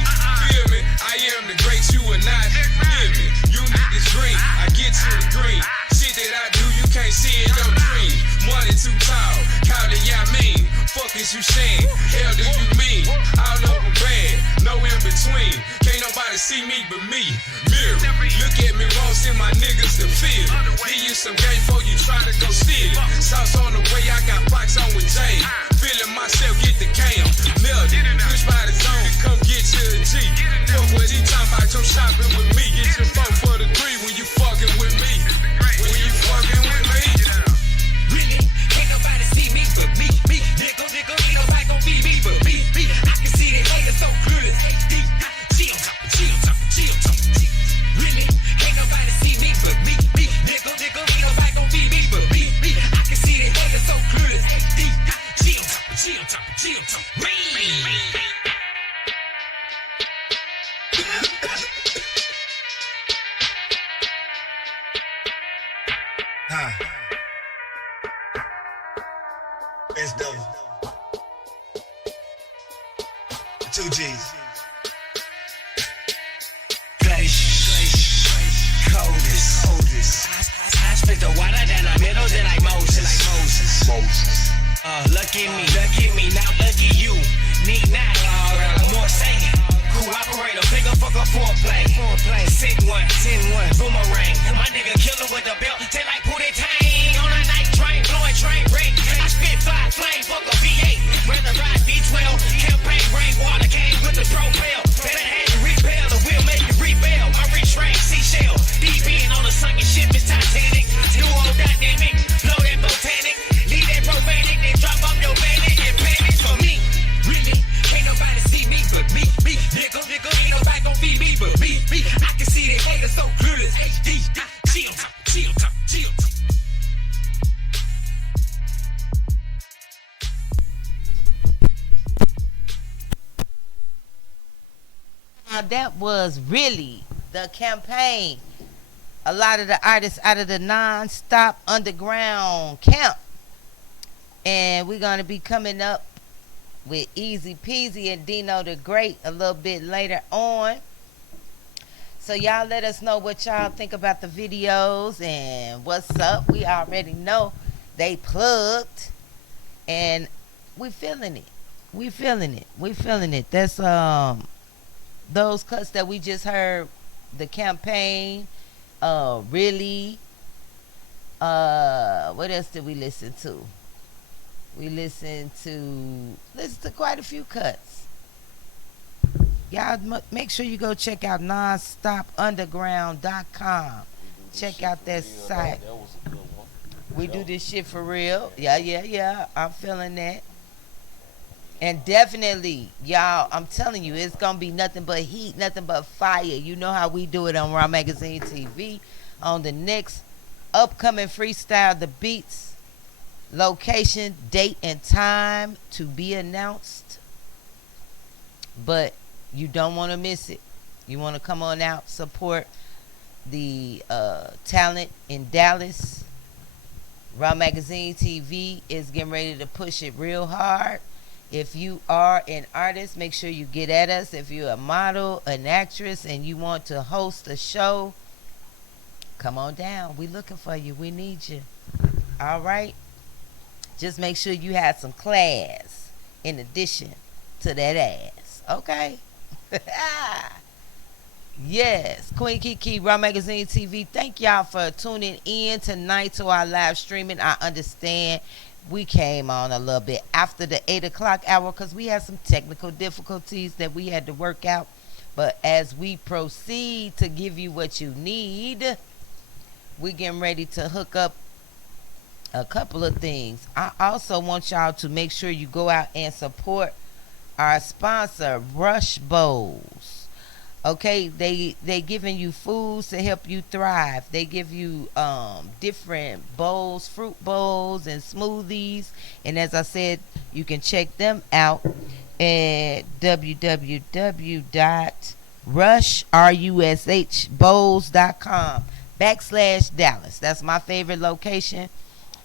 Feel me? I am the great, you are not. Feel me? You need this green, I get to the green. Shit that I do, you can't see it, don't dream. Money too tall, call it Yamin. Fuck is you saying? Hell do you mean? All over bad, no in between. Can't nobody see me but me. Mirror, look at me, won't send my niggas to feel. Give you some game before you try to go steal it. Sauce on the way, I got box on with Jay. Feeling myself, get the cam. Melody, push by the zone, come get to the G. Fuck what he talking about, come shopping with me. Get your phone for the 3 when you fucking with me. When you fucking with me. Really, can't nobody see me but me. Nigga, ain't nobody gon' be me but me. I can see the haters so clear as HD. Chill. Really, can't nobody see me but me. Nigga, ain't nobody gon' be me but me. I can see the haters so clear as HD. Chill. It's double. 2 G's. Coldest. I spit the water, then I middle, then like Moses. Look at me, now look at you. Need not, more singing. Cooperator, bigger fucker foreplay. Send one, boomerang. My nigga killer with the belt, tail like Pootie Tang. On a night train, blowing train break. I spit fire flame, fuck a V8. Rather ride V12, campaign rain, water came with the propel. Better have it repel, or we'll make it rebel. I retrain, seashell, deep in on a sunken ship, it's Titanic. Duo dynamic, blow that botanic. Leave that romantic, then drop up your bandit and panic for me. Really, can't nobody see me but me. Nigga, ain't nobody gon' feed me but me. I can see they haters so good as HD. Chill. Now that was really the campaign. A lot of the artists out of the non-stop underground camp. And we're going to be coming up with Easy Peasy and Dino the Great a little bit later on. So y'all let us know what y'all think about the videos and what's up. We already know they plugged and we feeling it. We feeling it. That's those cuts that we just heard, the campaign, really. What else did we listen to? We listened to quite a few cuts. Y'all make sure you go check out nonstopunderground.com. Check out that site. That was a good one. We do this shit for real. Yeah. I'm feeling that. And definitely, y'all, I'm telling you, it's going to be nothing but heat, nothing but fire. You know how we do it on Raw Magazine TV. On the next upcoming Freestyle the Beats, location, date, and time to be announced. But you don't want to miss it. You want to come on out, support the talent in Dallas. Raw Magazine TV is getting ready to push it real hard. If you are an artist, make sure you get at us. If you're a model, an actress, and you want to host a show, come on down. We looking for you. We need you. All right? Just make sure you have some class in addition to that ass. Okay? Yes. Queen Kiki, Raw Magazine TV. Thank y'all for tuning in tonight to our live streaming. I understand we came on a little bit after the 8 o'clock hour because we had some technical difficulties that we had to work out. But as we proceed to give you what you need, we getting ready to hook up a couple of things. I also want y'all to make sure you go out and support our sponsor, Rush Bowls. Okay, they giving you foods to help you thrive. They give you different bowls, fruit bowls and smoothies. And as I said, you can check them out at www.rushbowls.com/Dallas. That's my favorite location.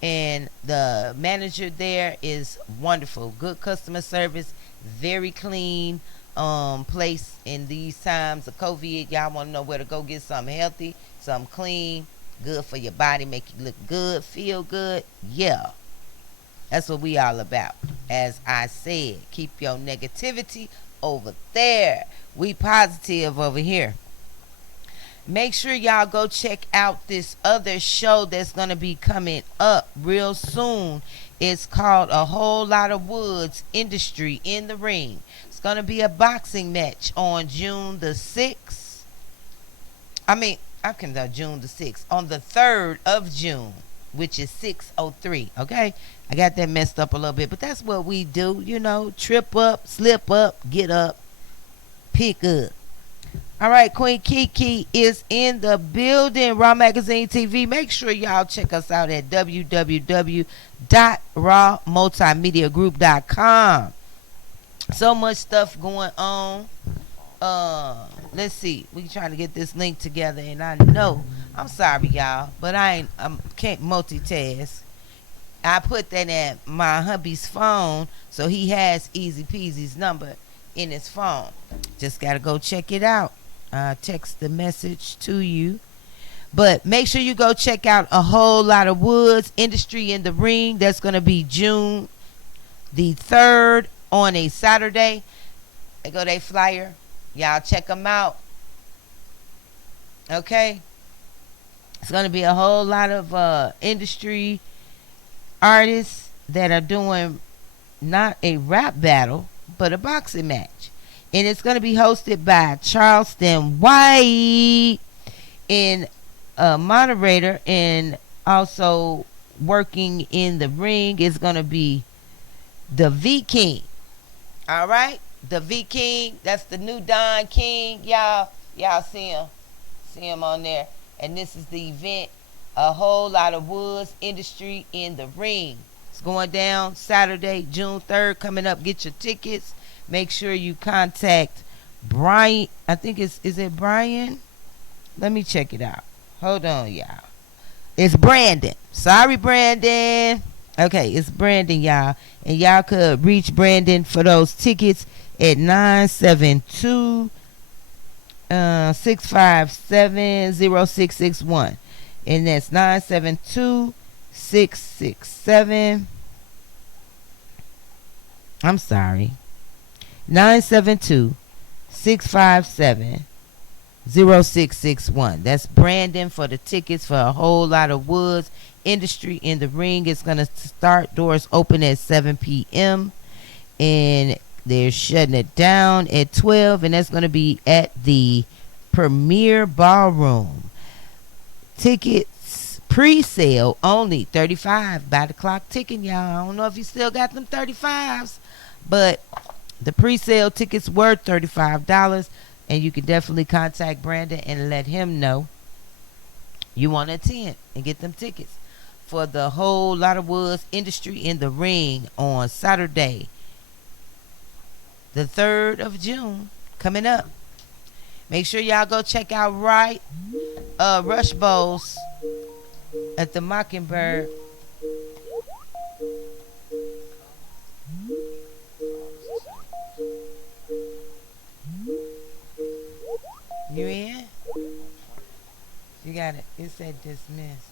And the manager there is wonderful. Good customer service, very clean place in these times of COVID. Y'all want to know where to go get something healthy, something clean, good for your body, make you look good, feel good. Yeah, that's what we all about. As I said, keep your negativity over there. We positive over here. Make sure y'all go check out this other show that's going to be coming up real soon. It's called A Whole Lot of Woods Industry in the Ring. It's going to be a boxing match on June the 6th. June the 6th. On the 3rd of June, which is 6:03. Okay? I got that messed up a little bit, but that's what we do. You know, trip up, slip up, get up, pick up. All right, Queen Kiki is in the building. Raw Magazine TV. Make sure y'all check us out at www.rawmultimediagroup.com. So much stuff going on. Let's see. We trying to get this link together, and I know, I'm sorry, y'all, but I can't multitask. I put that in my hubby's phone, so he has Easy Peasy's number in his phone. Just gotta go check it out. Text the message to you. But make sure you go check out A Whole Lot of Woods Industry in the Ring. That's going to be June the 3rd on a Saturday. They go they flyer. Y'all check them out. Okay. It's going to be a whole lot of industry artists that are doing not a rap battle, but a boxing match. And it's going to be hosted by Charleston White, and a moderator, and also working in the ring is going to be the V King. All right? The V King, that's the new Don King. Y'all see him on there. And this is the event, a whole lot of woods industry in the ring. It's going down Saturday, June 3rd, coming up. Get your tickets. Make sure you contact Brian. I think is it Brian? Let me check it out. Hold on, y'all. It's Brandon. Sorry, Brandon. Okay, it's Brandon, y'all. And y'all could reach Brandon for those tickets at 972 657-0661. And that's 972-667. I'm sorry. 972-657-0661. That's Brandon for the tickets for a whole lot of woods industry in the ring. It's going to start. Doors open at 7 p.m. and they're shutting it down at 12, and that's going to be at the Premier Ballroom. Tickets pre-sale only $35 by the clock ticking, y'all. I don't know if you still got them 35s, but the pre-sale tickets were $35, and you can definitely contact Brandon and let him know you want to attend and get them tickets for the whole lot of woods industry in the ring on Saturday, the 3rd of June, coming up. Make sure y'all go check out Rush Bowls at the Mockingbird. You in? You got it. It said dismiss.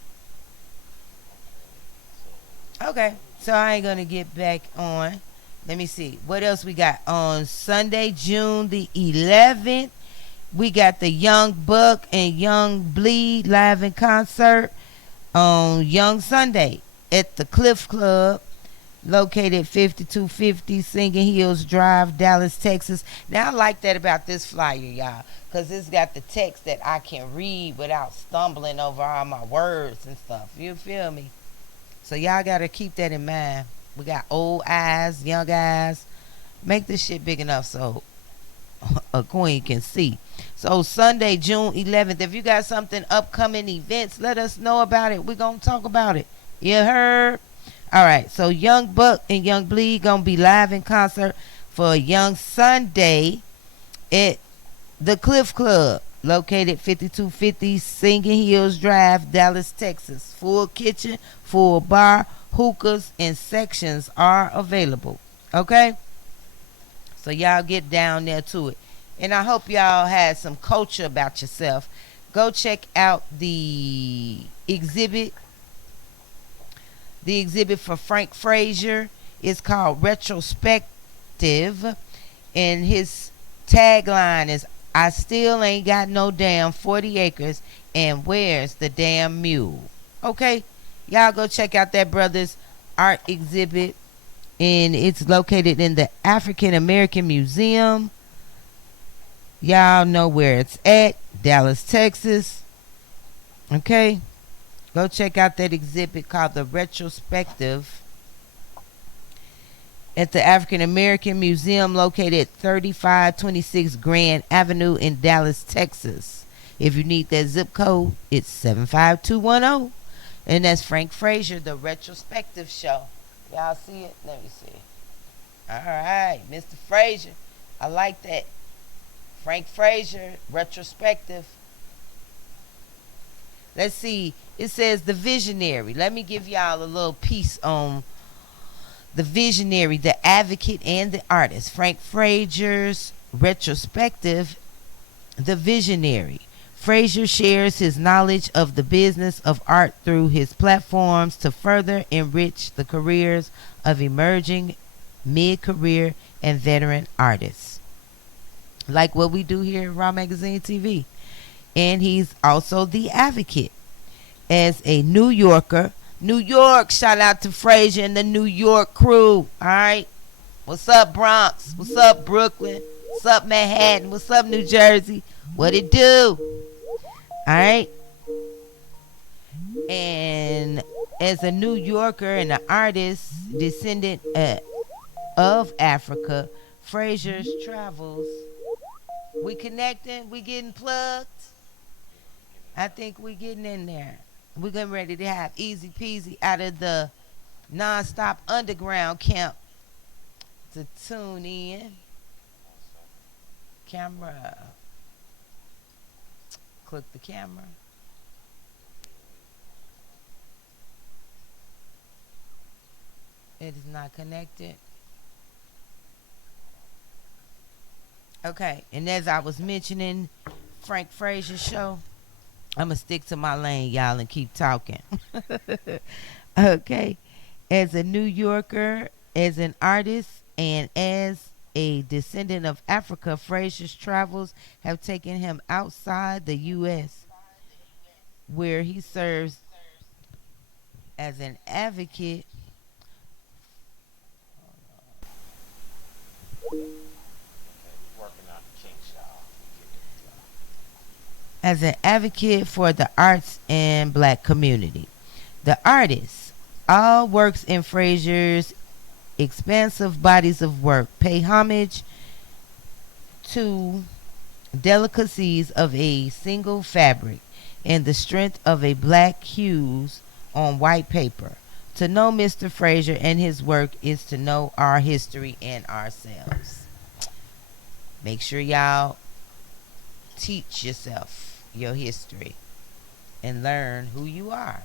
Okay, so I ain't gonna get back on. Let me see. What else we got? On Sunday, June the 11th, we got the Young Buck and Young Bleed live in concert on Young Sunday at the Cliff Club, located 5250 Singing Hills Drive, Dallas, Texas. Now, I like that about this flyer, y'all, because it's got the text that I can read without stumbling over all my words and stuff. You feel me? So y'all got to keep that in mind. We got old eyes, young eyes. Make this shit big enough so a queen can see. So Sunday, June 11th, if you got something upcoming events, let us know about it. We're going to talk about it. You heard? All right. So Young Buck and Young Bleed going to be live in concert for Young Sunday at the Cliff Club, located 5250 Singing Hills Drive, Dallas, Texas. Full kitchen, full bar, hookahs and sections are available. Okay? So y'all get down there to it. And I hope y'all had some culture about yourself. Go check out the exhibit. The exhibit for Frank Frazier is called Retrospective. And his tagline is, I still ain't got no damn 40 acres. And where's the damn mule? Okay? Y'all go check out that brother's art exhibit, and it's located in the African American Museum. Y'all know where it's at, Dallas, Texas. Okay, go check out that exhibit called the Retrospective at the African American Museum, located at 3526 Grand Avenue in Dallas, Texas. If you need that zip code, it's 75210. And that's Frank Frazier, the Retrospective show. Y'all see it? Let me see. All right, Mr. Frazier. I like that. Frank Frazier, Retrospective. Let's see. It says The Visionary. Let me give y'all a little piece on the visionary, the advocate, and the artist. Frank Frazier's Retrospective, The Visionary. Frazier shares his knowledge of the business of art through his platforms to further enrich the careers of emerging mid-career, and veteran artists, like what we do here at Raw Magazine TV. And he's also the advocate as a New Yorker. New York, shout out to Frazier and the New York crew. All right. What's up, Bronx? What's up, Brooklyn? What's up, Manhattan? What's up, New Jersey? What it do? All right. And as a New Yorker and an artist, descendant of Africa, Frazier's travels. We connecting. We getting plugged. I think we getting in there. We getting ready to have Easy Peasy out of the Non-Stop Underground camp to tune in. Camera. Click the camera. It is not connected. Okay, and as I was mentioning Frank Frazier's show, I'm going to stick to my lane, y'all, and keep talking. Okay. As a New Yorker, as an artist, and as a descendant of Africa, Frazier's travels have taken him outside the U.S., where he serves as an advocate for the arts and black community. The artists, all works in Frazier's expansive bodies of work, pay homage to delicacies of a single fabric and the strength of a black hues on white paper. To know Mr. Frazier and his work is to know our history and ourselves. Make sure y'all teach yourself your history and learn who you are.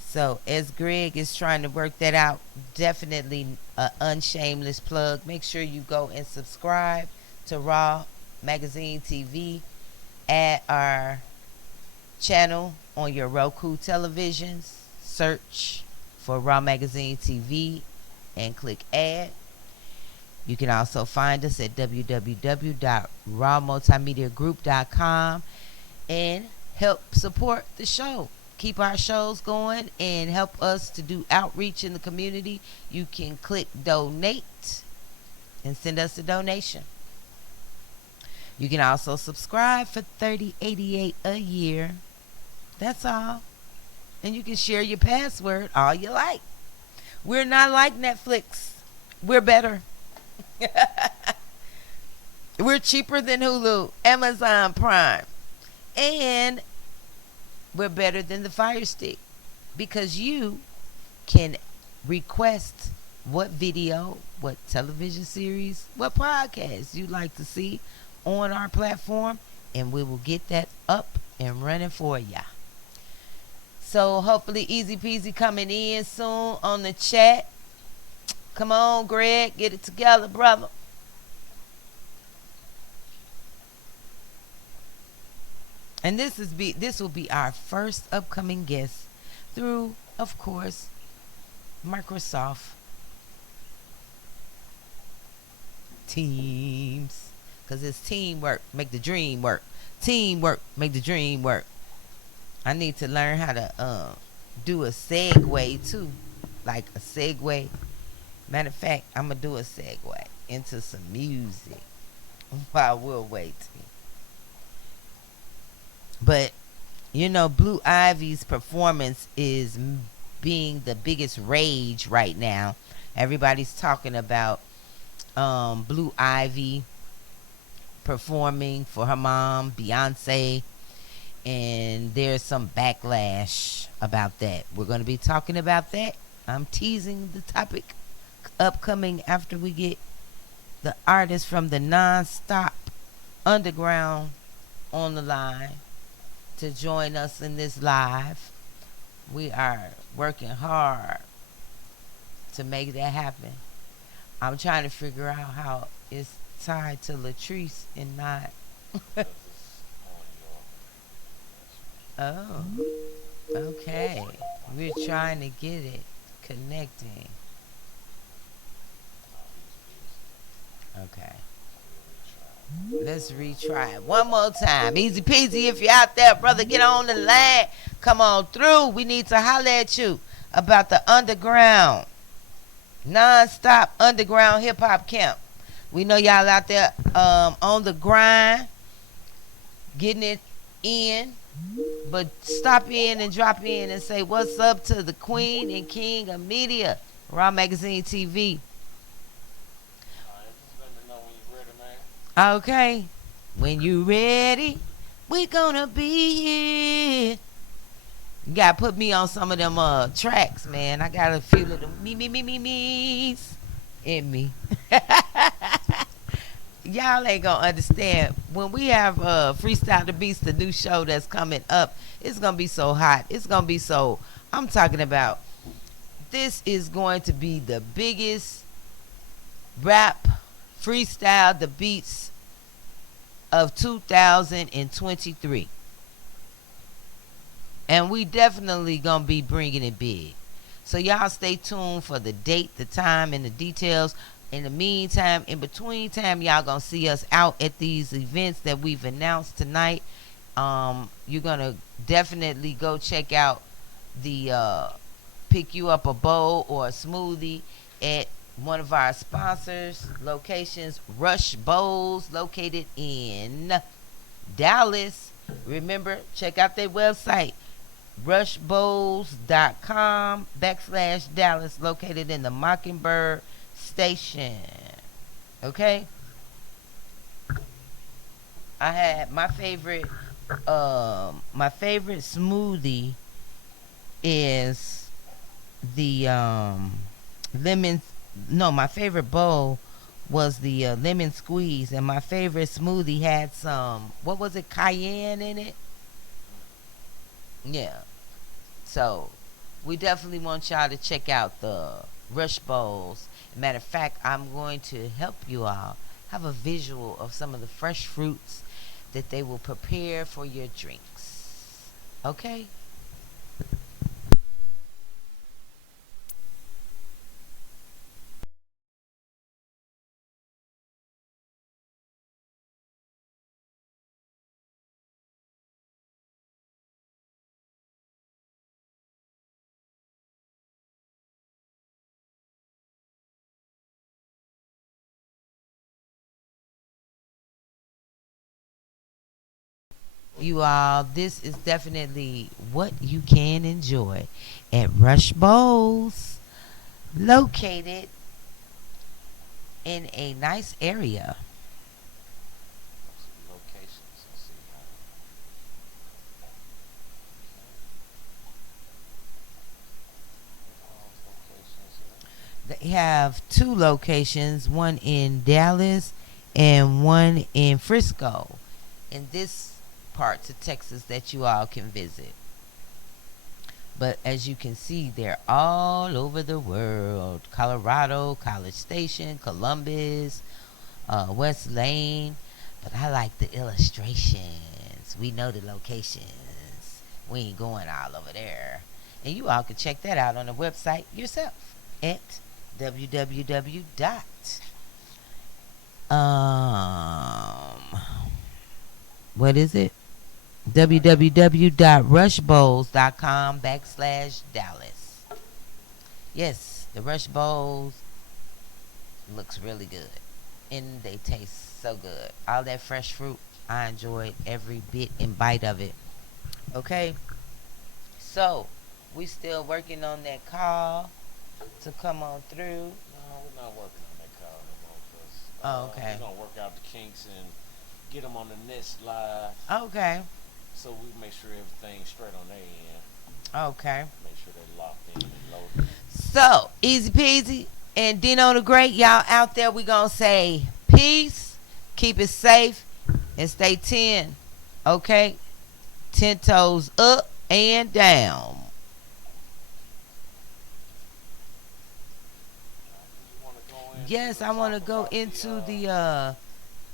So as Greg is trying to work that out, definitely an unshameless plug. Make sure you go and subscribe to Raw Magazine TV. Add our channel on your Roku televisions. Search for Raw Magazine TV and click add. You can also find us at www.rawmultimediagroup.com and help support the show. Keep our shows going and help us to do outreach in the community. You can click donate and send us a donation. You can also subscribe for $30.88 a year. That's all. And you can share your password all you like. We're not like Netflix. We're better. We're cheaper than Hulu, Amazon Prime, and we're better than the Fire Stick, because you can request what video, what television series, what podcast you'd like to see on our platform, and we will get that up and running for ya. So hopefully Easy Peasy coming in soon on the chat. Come on, Greg, get it together, brother. And this will be our first upcoming guest through, of course, Microsoft Teams, because it's teamwork make the dream work. Teamwork make the dream work. I need to learn how to do a segue too, like a segue. Matter of fact, I'm going to do a segue into some music while we're waiting. But, you know, Blue Ivy's performance is being the biggest rage right now. Everybody's talking about Blue Ivy performing for her mom, Beyonce. And there's some backlash about that. We're going to be talking about that. I'm teasing the topic upcoming after we get the artist from the Non-Stop Underground on the line to join us in this live. We are working hard to make that happen. I'm trying to figure out how it's tied to Latrice and not. Oh, okay. We're trying to get it connecting. Okay. Let's retry it one more time. Easy peasy. If you're out there, brother, get on the line. Come on through. We need to holler at you about the underground, non-stop underground hip hop camp. We know y'all out there on the grind, getting it in. But stop in and drop in and say what's up to the queen and king of media, Raw Magazine TV. Okay. When you ready, we gonna be here. You gotta put me on some of them tracks, man. I got a few little me's in me. Y'all ain't gonna understand. When we have Freestyle the Beast, the new show that's coming up, it's gonna be so hot. It's gonna be so, I'm talking about, this is going to be the biggest rap Freestyle the Beats of 2023. And we definitely gonna be bringing it big. So y'all stay tuned for the date, the time, and the details. In the meantime, in between time, y'all gonna see us out at these events that we've announced tonight. You're gonna definitely go check out the pick you up a bowl or a smoothie at one of our sponsors locations, Rush Bowls, located in Dallas. Remember, check out their website, rushbowls.com/Dallas, located in the Mockingbird Station. Okay. I had my favorite smoothie is the my favorite bowl was the lemon squeeze, and my favorite smoothie had some, what was it, cayenne in it? Yeah. So we definitely want y'all to check out the Rush Bowls. Matter of fact, I'm going to help you all have a visual of some of the fresh fruits that they will prepare for your drinks. Okay? You all, this is definitely what you can enjoy at Rush Bowls, located in a nice area. They have 2 locations, one in Dallas and one in Frisco. In this parts of Texas that you all can visit. But as you can see, they're all over the world. Colorado, College Station, Columbus, West Lane. But I like the illustrations. We know the locations. We ain't going all over there. And you all can check that out on the website yourself at www. What is it? www.rushbowls.com/Dallas. Yes, the Rush Bowls looks really good. And they taste so good. All that fresh fruit, I enjoyed every bit and bite of it. Okay? So, we still working on that call to come on through. No, we're not working on that call no more. Okay. We're going to work out the kinks and get them on the next live. Okay. So we make sure everything's straight on their end. Okay. Make sure they're locked in and loaded. So, Easy Peasy and Dino the Great, y'all out there, we gonna say peace, keep it safe, and stay 10. Okay? 10 toes up and down. Yes, I want to go into the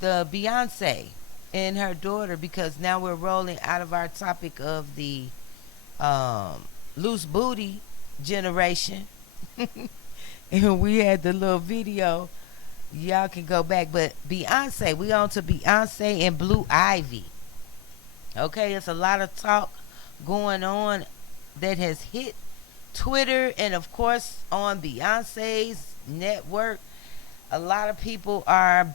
Beyonce and her daughter, because now we're rolling out of our topic of the loose booty generation. And we had the little video Y'all can go back. But Beyonce, we on to Beyonce and Blue Ivy. Okay, it's a lot of talk going on that has hit Twitter and of course on Beyonce's network. A lot of people are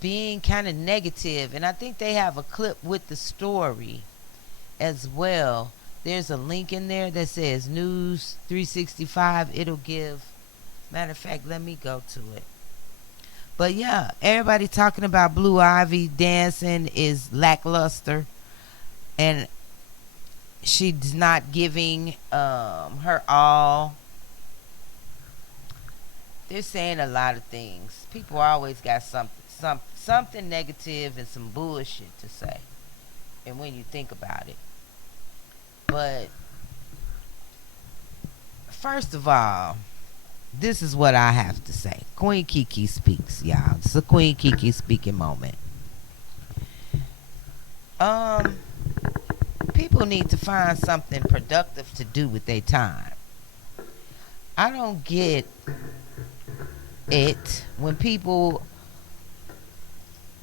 being kind of negative, and I think they have a clip with the story as well. There's a link in there that says News 365. It'll give, matter of fact, let me go to it. But yeah, everybody talking about Blue Ivy dancing is lackluster, and she's not giving her all. They're saying a lot of things. People always got something negative and some bullshit to say. And when you think about it. But first of all, this is what I have to say. Queen Kiki speaks, y'all. It's a Queen Kiki speaking moment. People need to find something productive to do with their time. I don't get it when people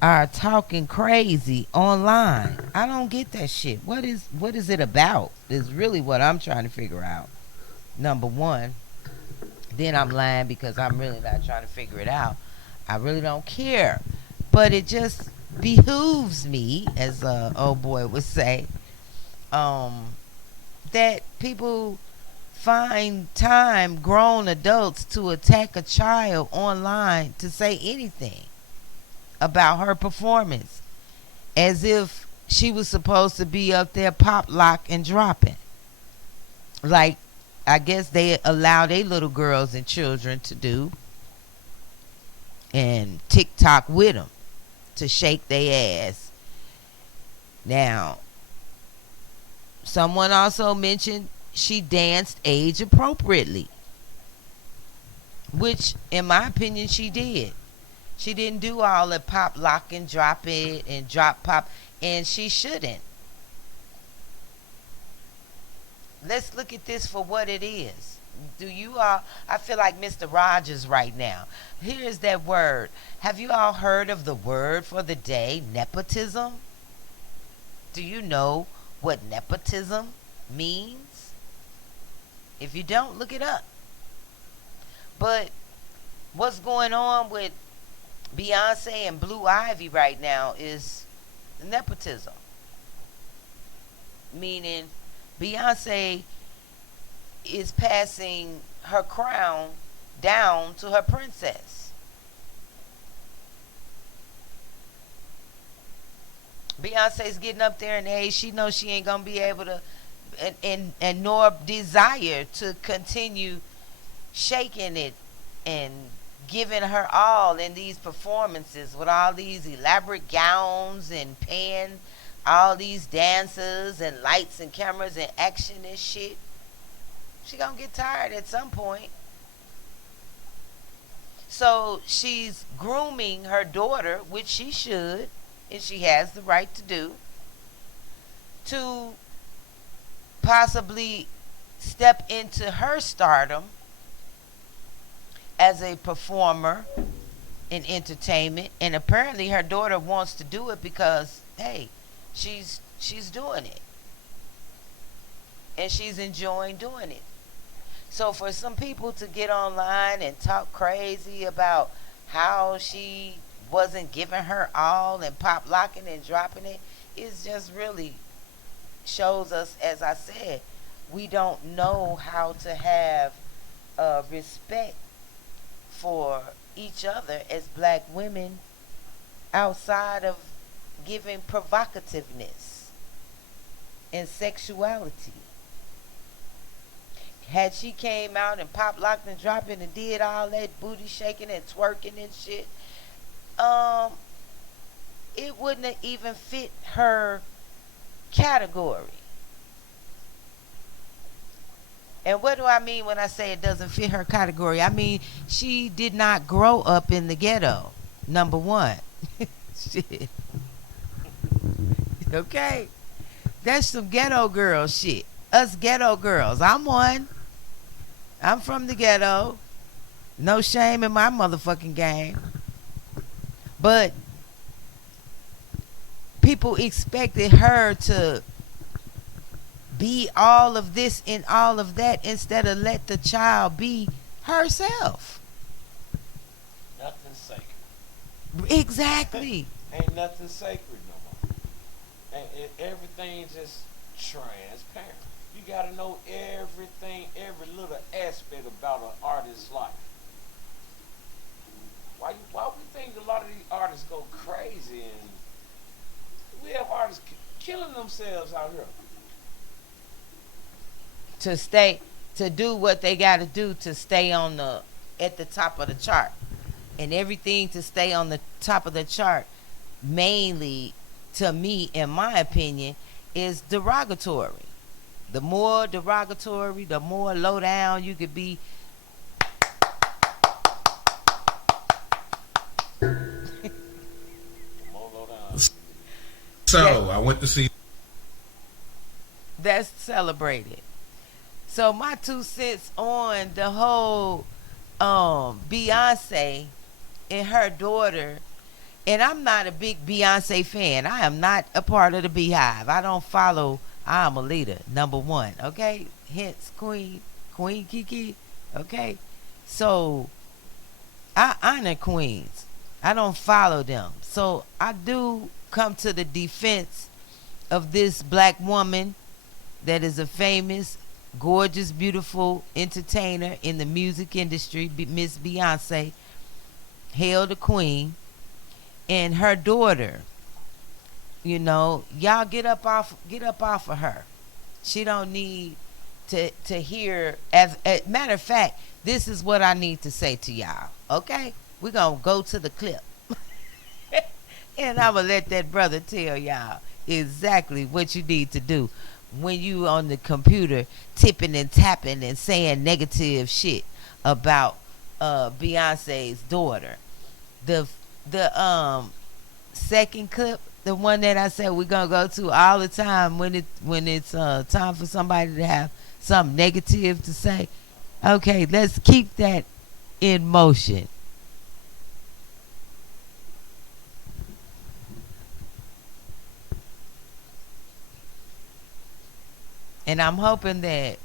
are talking crazy online. I don't get that shit. What is it about? Is really what I'm trying to figure out. Number one. Then I'm lying because I'm really not trying to figure it out. I really don't care. But it just behooves me, as old boy would say, that people find time, grown adults, to attack a child online to say anything about her performance, as if she was supposed to be up there pop, lock, and dropping. Like, I guess they allow their little girls and children to do, and TikTok with them to shake their ass. Now, someone also mentioned she danced age appropriately, which in my opinion she did. She didn't do all the pop, lock, and drop it and drop pop, and she shouldn't. Let's look at this for what it is. Do you all, I feel like Mr. Rogers right now. Here's that word. Have you all heard of the word for the day, nepotism? Do you know what nepotism means? If you don't, look it up. But what's going on with Beyonce and Blue Ivy right now is nepotism. Meaning Beyonce is passing her crown down to her princess. Beyonce's getting up there in age. She knows she ain't gonna be able to, and nor desire to continue shaking it and giving her all in these performances with all these elaborate gowns and paying all these dancers and lights and cameras and action and shit. She gonna get tired at some point. So she's grooming her daughter, which she should, and she has the right to do, to possibly step into her stardom as a performer in entertainment. And apparently her daughter wants to do it because, hey, she's doing it, and she's enjoying doing it. So for some people to get online and talk crazy about how she wasn't giving her all and pop locking and dropping it, is just really shows us, as I said, we don't know how to have respect for each other as black women outside of giving provocativeness and sexuality. Had she came out and pop locked and dropping and did all that booty shaking and twerking and shit, it wouldn't have even fit her category. And what do I mean when I say it doesn't fit her category? I mean, she did not grow up in the ghetto, number one. Shit. Okay? That's some ghetto girl shit. Us ghetto girls. I'm one. I'm from the ghetto. No shame in my motherfucking game. But people expected her to be all of this and all of that instead of let the child be herself. Nothing sacred. Exactly. Ain't nothing sacred no more. Everything just transparent. You gotta know everything, every little aspect about an artist's life. Why we think a lot of these artists go crazy and we have artists killing themselves out here? To do what they got to do to stay at the top of the chart, and everything to stay on the top of the chart, mainly to me, in my opinion, is derogatory. The more derogatory, the more low down you could be. So I went to see. That's celebrated. So my 2 cents on the whole Beyonce and her daughter, and I'm not a big Beyonce fan. I am not a part of the Beehive. I don't follow. I'm a leader, number one. Okay, hence Queen Kiki. Okay, so I honor queens. I don't follow them. So I do come to the defense of this black woman that is a famous, gorgeous, beautiful entertainer in the music industry, Miss Beyonce, hail the queen, and her daughter. You know, y'all get up off of her. She don't need to hear. As a matter of fact, this is what I need to say to y'all. Okay, we're gonna go to the clip, and I'm gonna let that brother tell y'all exactly what you need to do when you on the computer tipping and tapping and saying negative shit about Beyonce's daughter. The second clip, the one that I said we're gonna go to all the time when it's time for somebody to have something negative to say. Okay, let's keep that in motion. And I'm hoping that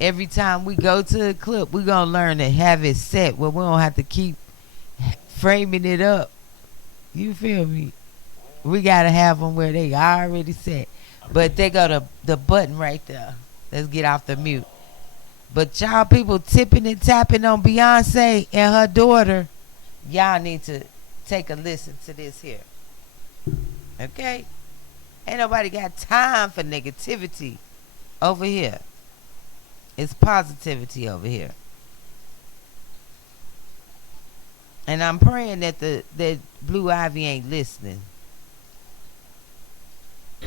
every time we go to a clip, we're going to learn to have it set where we don't have to keep framing it up. You feel me? We got to have them where they already set. But they go to the button right there. Let's get off the mute. But y'all people tipping and tapping on Beyonce and her daughter, y'all need to take a listen to this here. Okay? Ain't nobody got time for negativity over here. It's positivity over here. And I'm praying that that Blue Ivy ain't listening.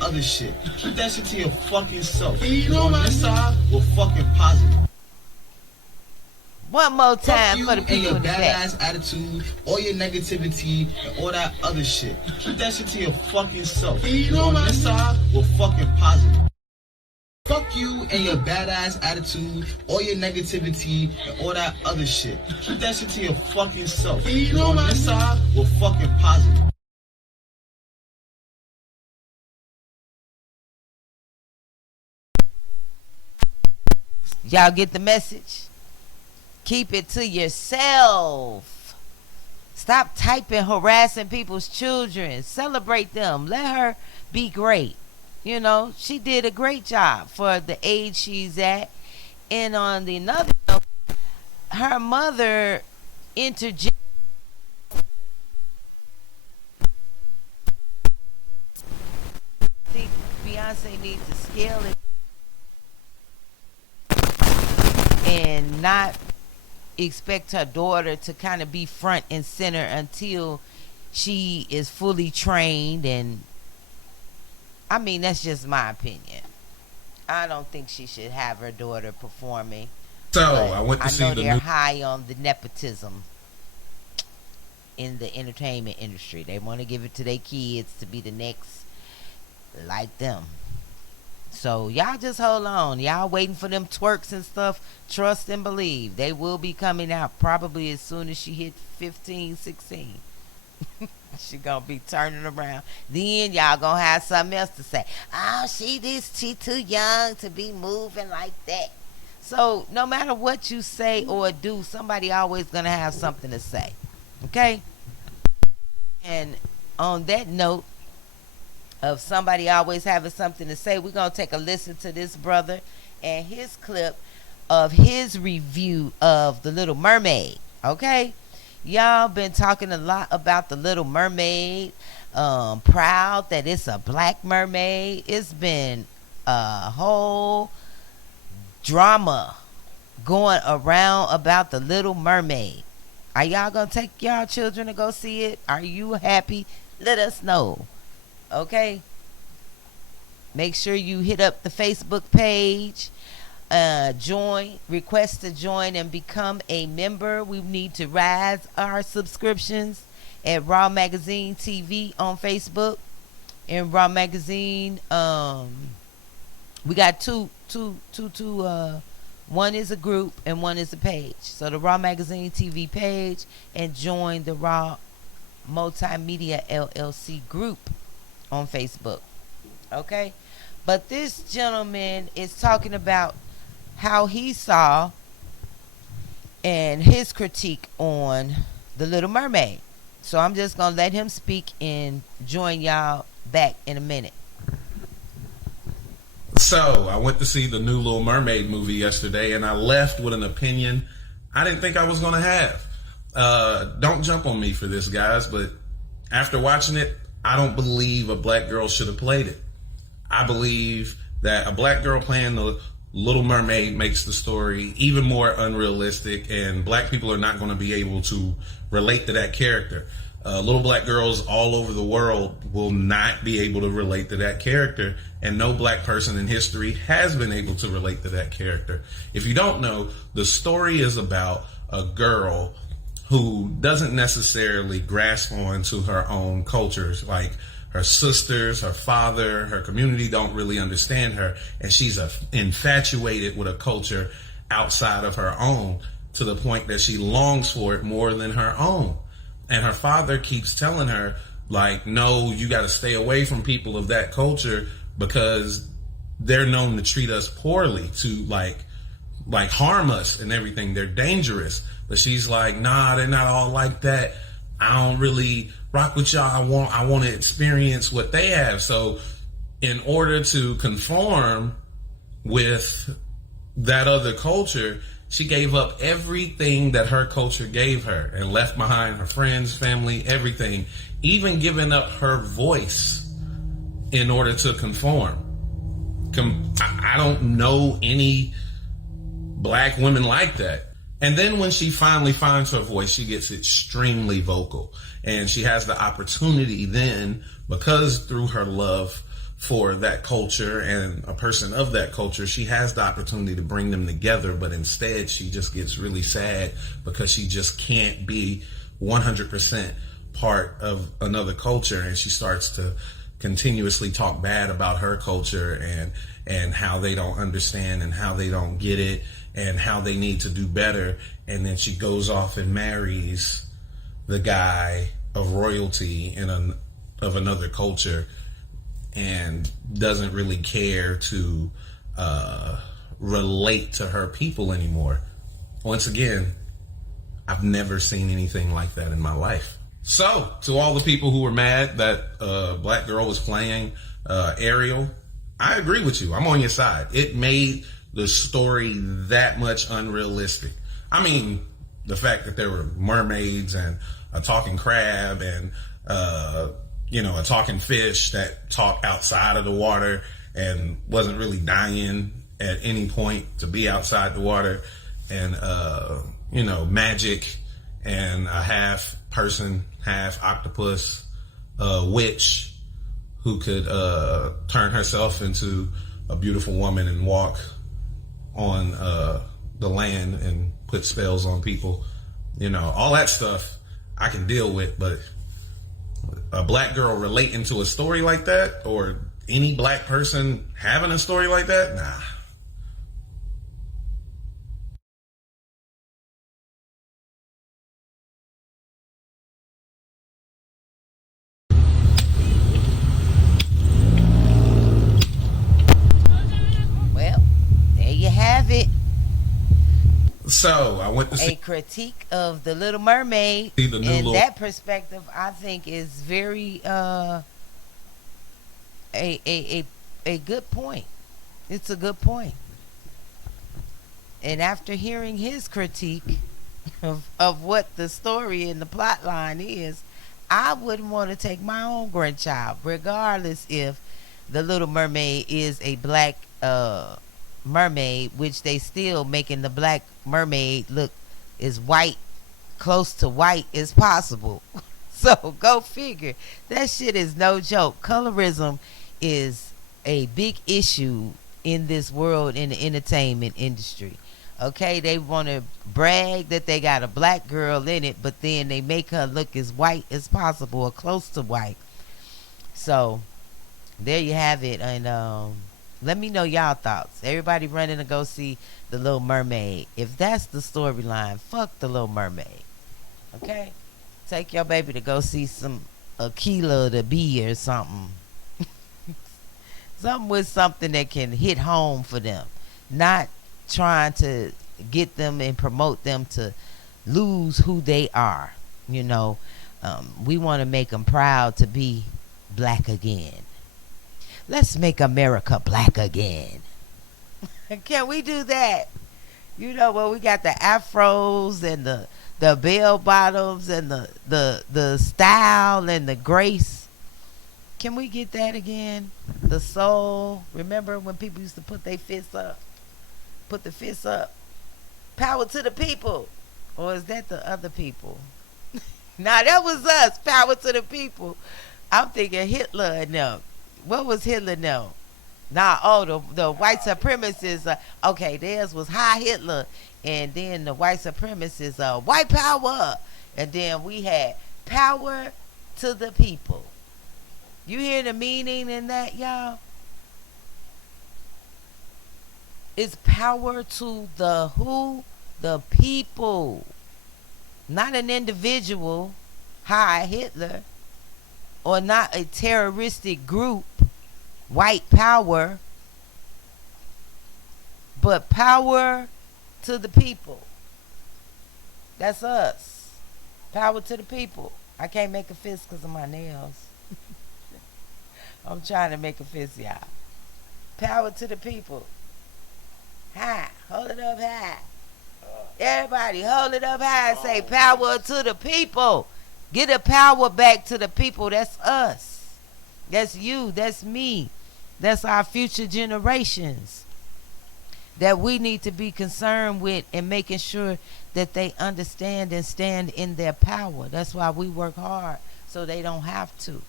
Other shit. Keep that shit to your fucking self. You on this side, we're fucking positive. One more time for the people and your in the back. badass attitude, all your negativity, and all that other shit. Keep that shit to your fucking self. You on this side, we're fucking positive. Fuck you and your badass attitude, all your negativity, and all that other shit. Keep that shit to your fucking self. You on this side, we're fucking positive. Y'all get the message? Keep it to yourself. Stop typing, harassing people's children. Celebrate them. Let her be great. You know, she did a great job for the age she's at. And on the another note, her mother interjected. I think Beyonce needs to scale it and not expect her daughter to kind of be front and center until she is fully trained. And I mean, that's just my opinion. I don't think she should have her daughter performing. So I went to see I know the they're new. high on the nepotism in the entertainment industry. They want to give it to their kids to be the next like them. So y'all just hold on. Y'all waiting for them twerks and stuff. Trust and believe. They will be coming out probably as soon as she hit 15, 16. She gonna be turning around. Then y'all gonna have something else to say. Oh, she too young to be moving like that. So no matter what you say or do, somebody always gonna have something to say. Okay? And on that note of somebody always having something to say, we're gonna take a listen to this brother and his clip of his review of The Little Mermaid. Okay? Y'all been talking a lot about The Little Mermaid. Proud that it's a black mermaid. It's been a whole drama going around about The Little Mermaid. Are y'all gonna take y'all children to go see it? Are you happy? Let us know. Okay? Make sure you hit up the Facebook page. Request to join and become a member. We need to rise our subscriptions at Raw Magazine TV on Facebook. And Raw Magazine, we got two, one is a group and one is a page. So the Raw Magazine TV page, and join the Raw Multimedia LLC group on Facebook. Okay? But this gentleman is talking about how he saw and his critique on The Little Mermaid. So I'm just going to let him speak and join y'all back in a minute. So I went to see the new Little Mermaid movie yesterday, and I left with an opinion I didn't think I was going to have. Don't jump on me for this, guys, but after watching it, I don't believe a black girl should have played it. I believe that a black girl playing the Little Mermaid makes the story even more unrealistic, and black people are not going to be able to relate to that character. Little black girls all over the world will not be able to relate to that character, and no black person in history has been able to relate to that character. If you don't know, the story is about a girl who doesn't necessarily grasp on to her own cultures. Like, her sisters, her father, her community don't really understand her, and she's infatuated with a culture outside of her own, to the point that she longs for it more than her own. And her father keeps telling her, like, no, you got to stay away from people of that culture because they're known to treat us poorly, to like harm us and everything. They're dangerous. But she's like, nah, they're not all like that. I don't really rock with y'all. I want to experience what they have. So in order to conform with that other culture, she gave up everything that her culture gave her and left behind her friends, family, everything, even giving up her voice in order to conform. I don't know any black women like that. And then when she finally finds her voice, she gets extremely vocal. And she has the opportunity then, because through her love for that culture and a person of that culture, she has the opportunity to bring them together. But instead, she just gets really sad because she just can't be 100% part of another culture. And she starts to continuously talk bad about her culture and how they don't understand and how they don't get it and how they need to do better. And then she goes off and marries the guy of royalty of another culture and doesn't really care to relate to her people anymore. Once again, I've never seen anything like that in my life. So, to all the people who were mad that Black Girl was playing Ariel, I agree with you. I'm on your side. It made the story that much unrealistic. I mean, the fact that there were mermaids and a talking crab and a talking fish that talked outside of the water and wasn't really dying at any point to be outside the water, and magic, and a half person, half octopus witch who could turn herself into a beautiful woman and walk on the land and put spells on people. All that stuff I can deal with, but a black girl relating to a story like that, or any black person having a story like that, nah. So I went to A see critique of The Little Mermaid. the new And little. that perspective, I think, is very a good point. It's a good point. And after hearing his critique of what the story and the plot line is, I wouldn't want to take my own grandchild, regardless if The Little Mermaid is a black mermaid, which they still making the black mermaid look as white, close to white as possible. So go figure. That shit is no joke. Colorism is a big issue in this world, in the entertainment industry. Okay, they want to brag that they got a black girl in it, but then they make her look as white as possible or close to white. So there you have it. And let me know y'all thoughts. Everybody running to go see The Little Mermaid. If that's the storyline, fuck The Little Mermaid. Okay, take your baby to go see some Aquila the Bee or something. Something with something that can hit home for them, not trying to get them and promote them to lose who they are. You know, we want to make them proud to be black again. Let's make America black again. Can we do that? You know, well, we got the afros and the bell bottoms and the style and the grace. Can we get that again? The soul. Remember when people used to put their fists up? Put the fists up. Power to the people. Or is that the other people? Nah, that was us. Power to the people. I'm thinking Hitler and them. What was Hitler now? Nah, the white supremacists. Okay, theirs was High Hitler. And then the white supremacists, white power. And then we had power to the people. You hear the meaning in that, y'all? It's power to the who? The people. Not an individual, High Hitler, or not a terroristic group, white power, but power to the people. That's us. Power to the people. I can't make a fist because of my nails. I'm trying to make a fist, y'all. Power to the people. High. Hold it up high. Everybody, hold it up high and say power to the people. Get the power back to the people. That's us. That's you. That's me. That's our future generations that we need to be concerned with and making sure that they understand and stand in their power. That's why we work hard, so they don't have to.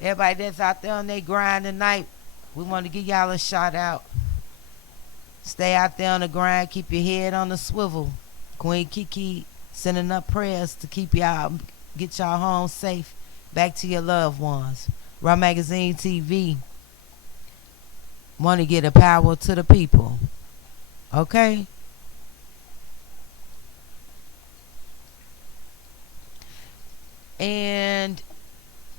Everybody that's out there on their grind tonight, we want to give y'all a shout out. Stay out there on the grind. Keep your head on the swivel. Queen Kiki sending up prayers to keep y'all, get y'all home safe, back to your loved ones. Raw Magazine TV want to get a power to the people. Okay? And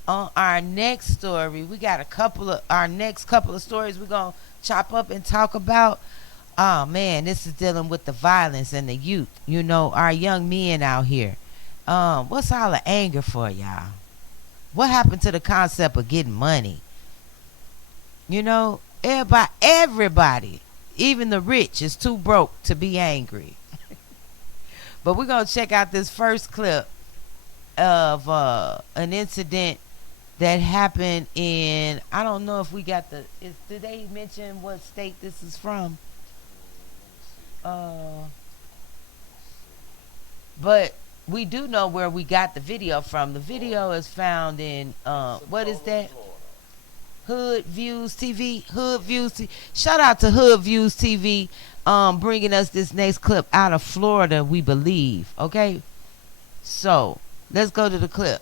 on our next story, we got our next couple of stories we're going to chop up and talk about. Oh man, this is dealing with the violence and the youth. You know, our young men out here. What's all the anger for, y'all? What happened to the concept of getting money? You know, everybody, even the rich, is too broke to be angry. But we're going to check out this first clip of an incident that happened in, I don't know if we got did they mention what state this is from? But we do know where we got the video from. The video is found in, what is that? Hood Views TV. Hood Views TV. Shout out to Hood Views TV, bringing us this next clip out of Florida, we believe. Okay? So, let's go to the clip.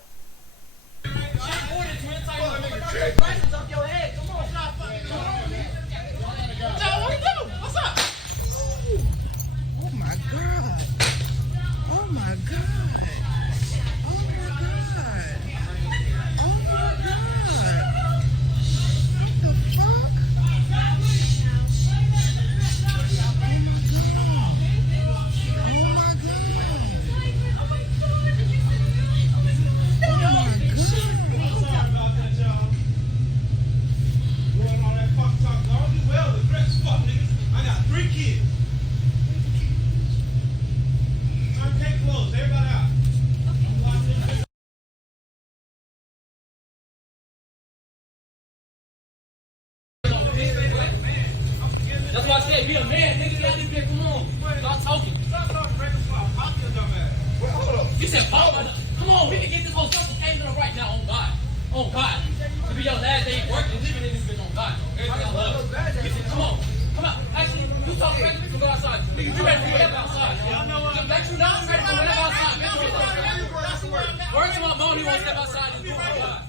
a man, nigga. Get out this bitch. Come on. Stop talking. Stop talking. Pop your dumb ass. Well, hold up. You said pop. Come on, we can get this whole stuff came to the right now. On God. On God. To be your last day working, living in this bitch on God. Everything I love. You said, come on. Come out. Actually, you talk regular, we can go outside. You ready for whatever outside. Y'all know what? Let you know, ready for whatever outside. Word to my mom, he won't step outside and do my God.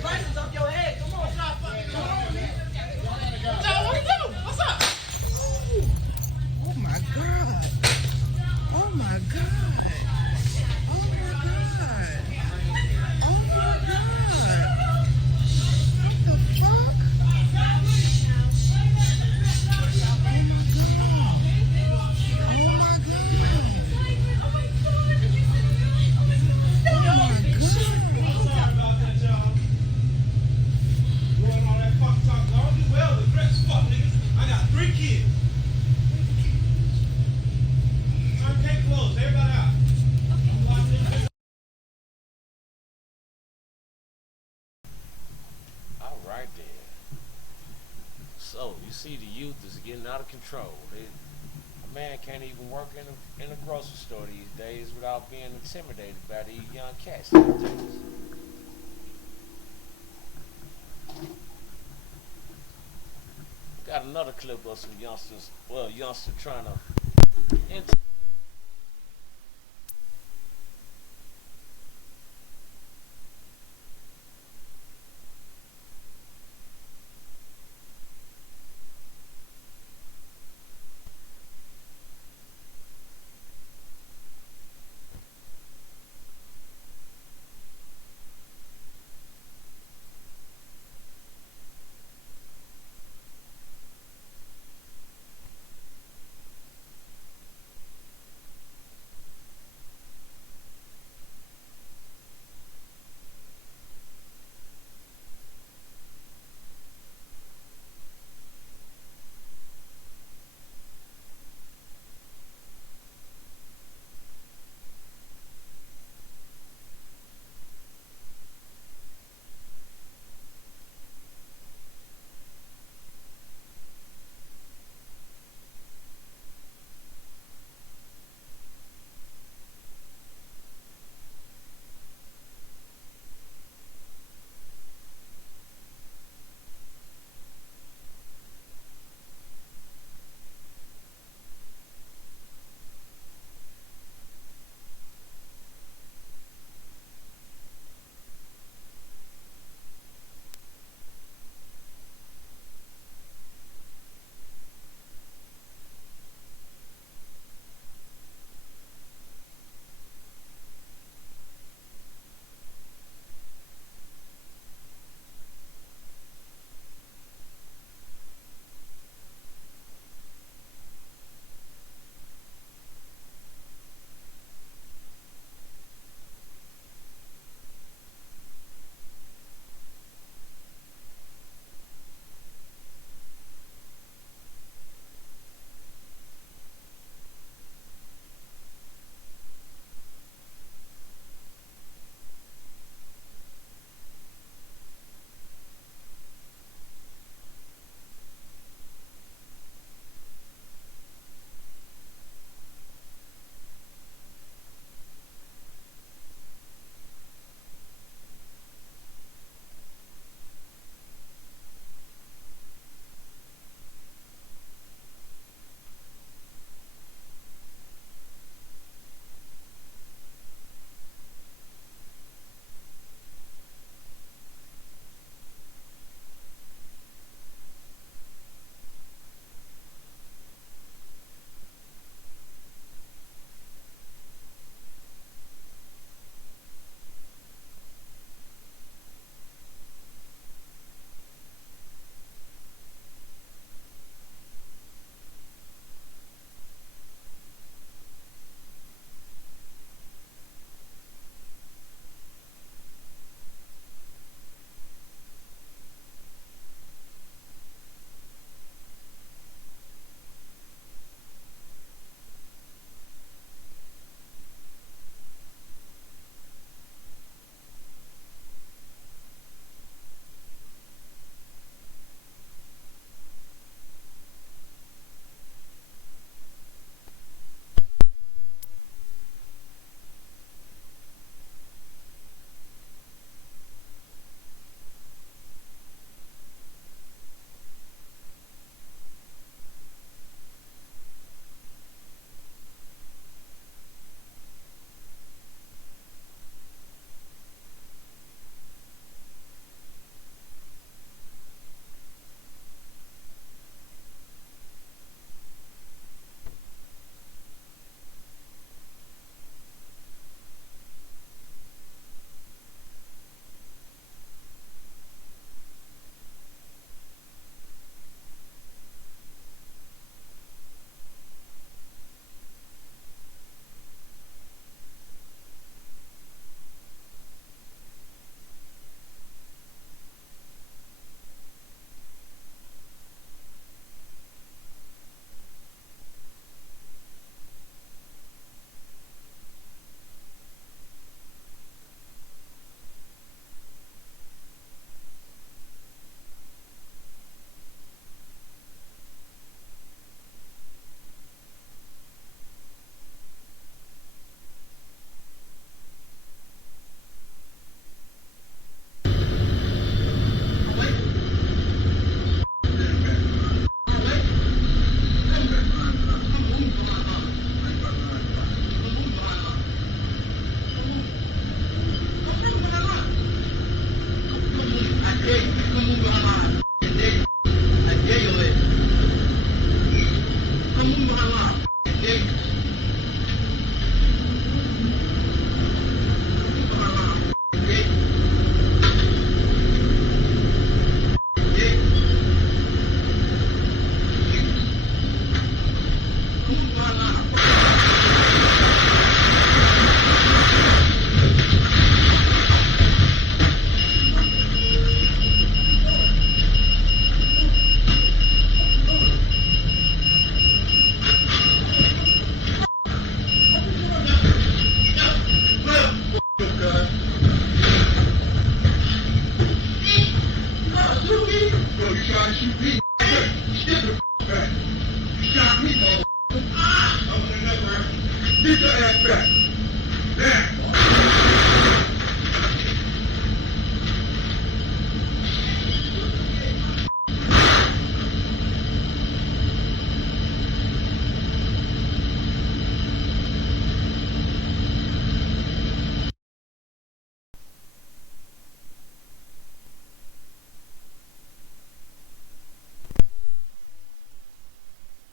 Prices up your head. Come on, stop fucking. Come on, man. What you do? What's up? Oh my God. Oh my God. Oh my God. Oh my God. What the fuck? I got 3 kids. Turn cake close. Everybody out. All right then. So you see, the youth is getting out of control. A man can't even work in a grocery store these days without being intimidated by these young cats these days. Got another clip of some youngsters, youngster trying to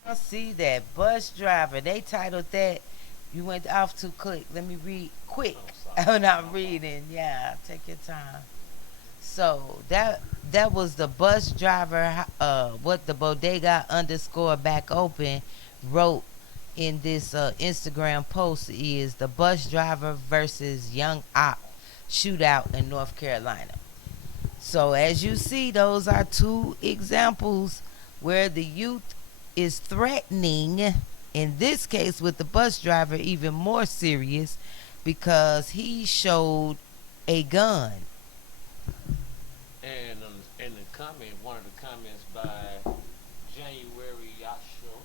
I see that bus driver. They titled that. You went off too quick. Let me read quick. I'm not reading. Yeah, take your time. So that was the bus driver. What the bodega underscore back open wrote in this Instagram post is the bus driver versus young op shootout in North Carolina. So as you see, those are two examples where the youth is threatening, in this case with the bus driver even more serious because he showed a gun. And in the comment, one of the comments by January Yashin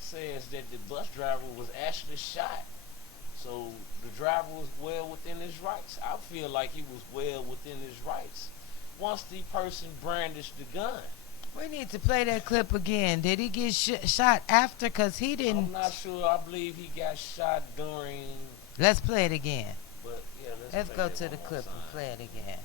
says that the bus driver was actually shot. So the driver was well within his rights. I feel like he was well within his rights once the person brandished the gun. We need to play that clip again. Did he get shot after? Because he didn't. I'm not sure. I believe he got shot during. Let's play it again. But yeah, let's go to the clip and play it again.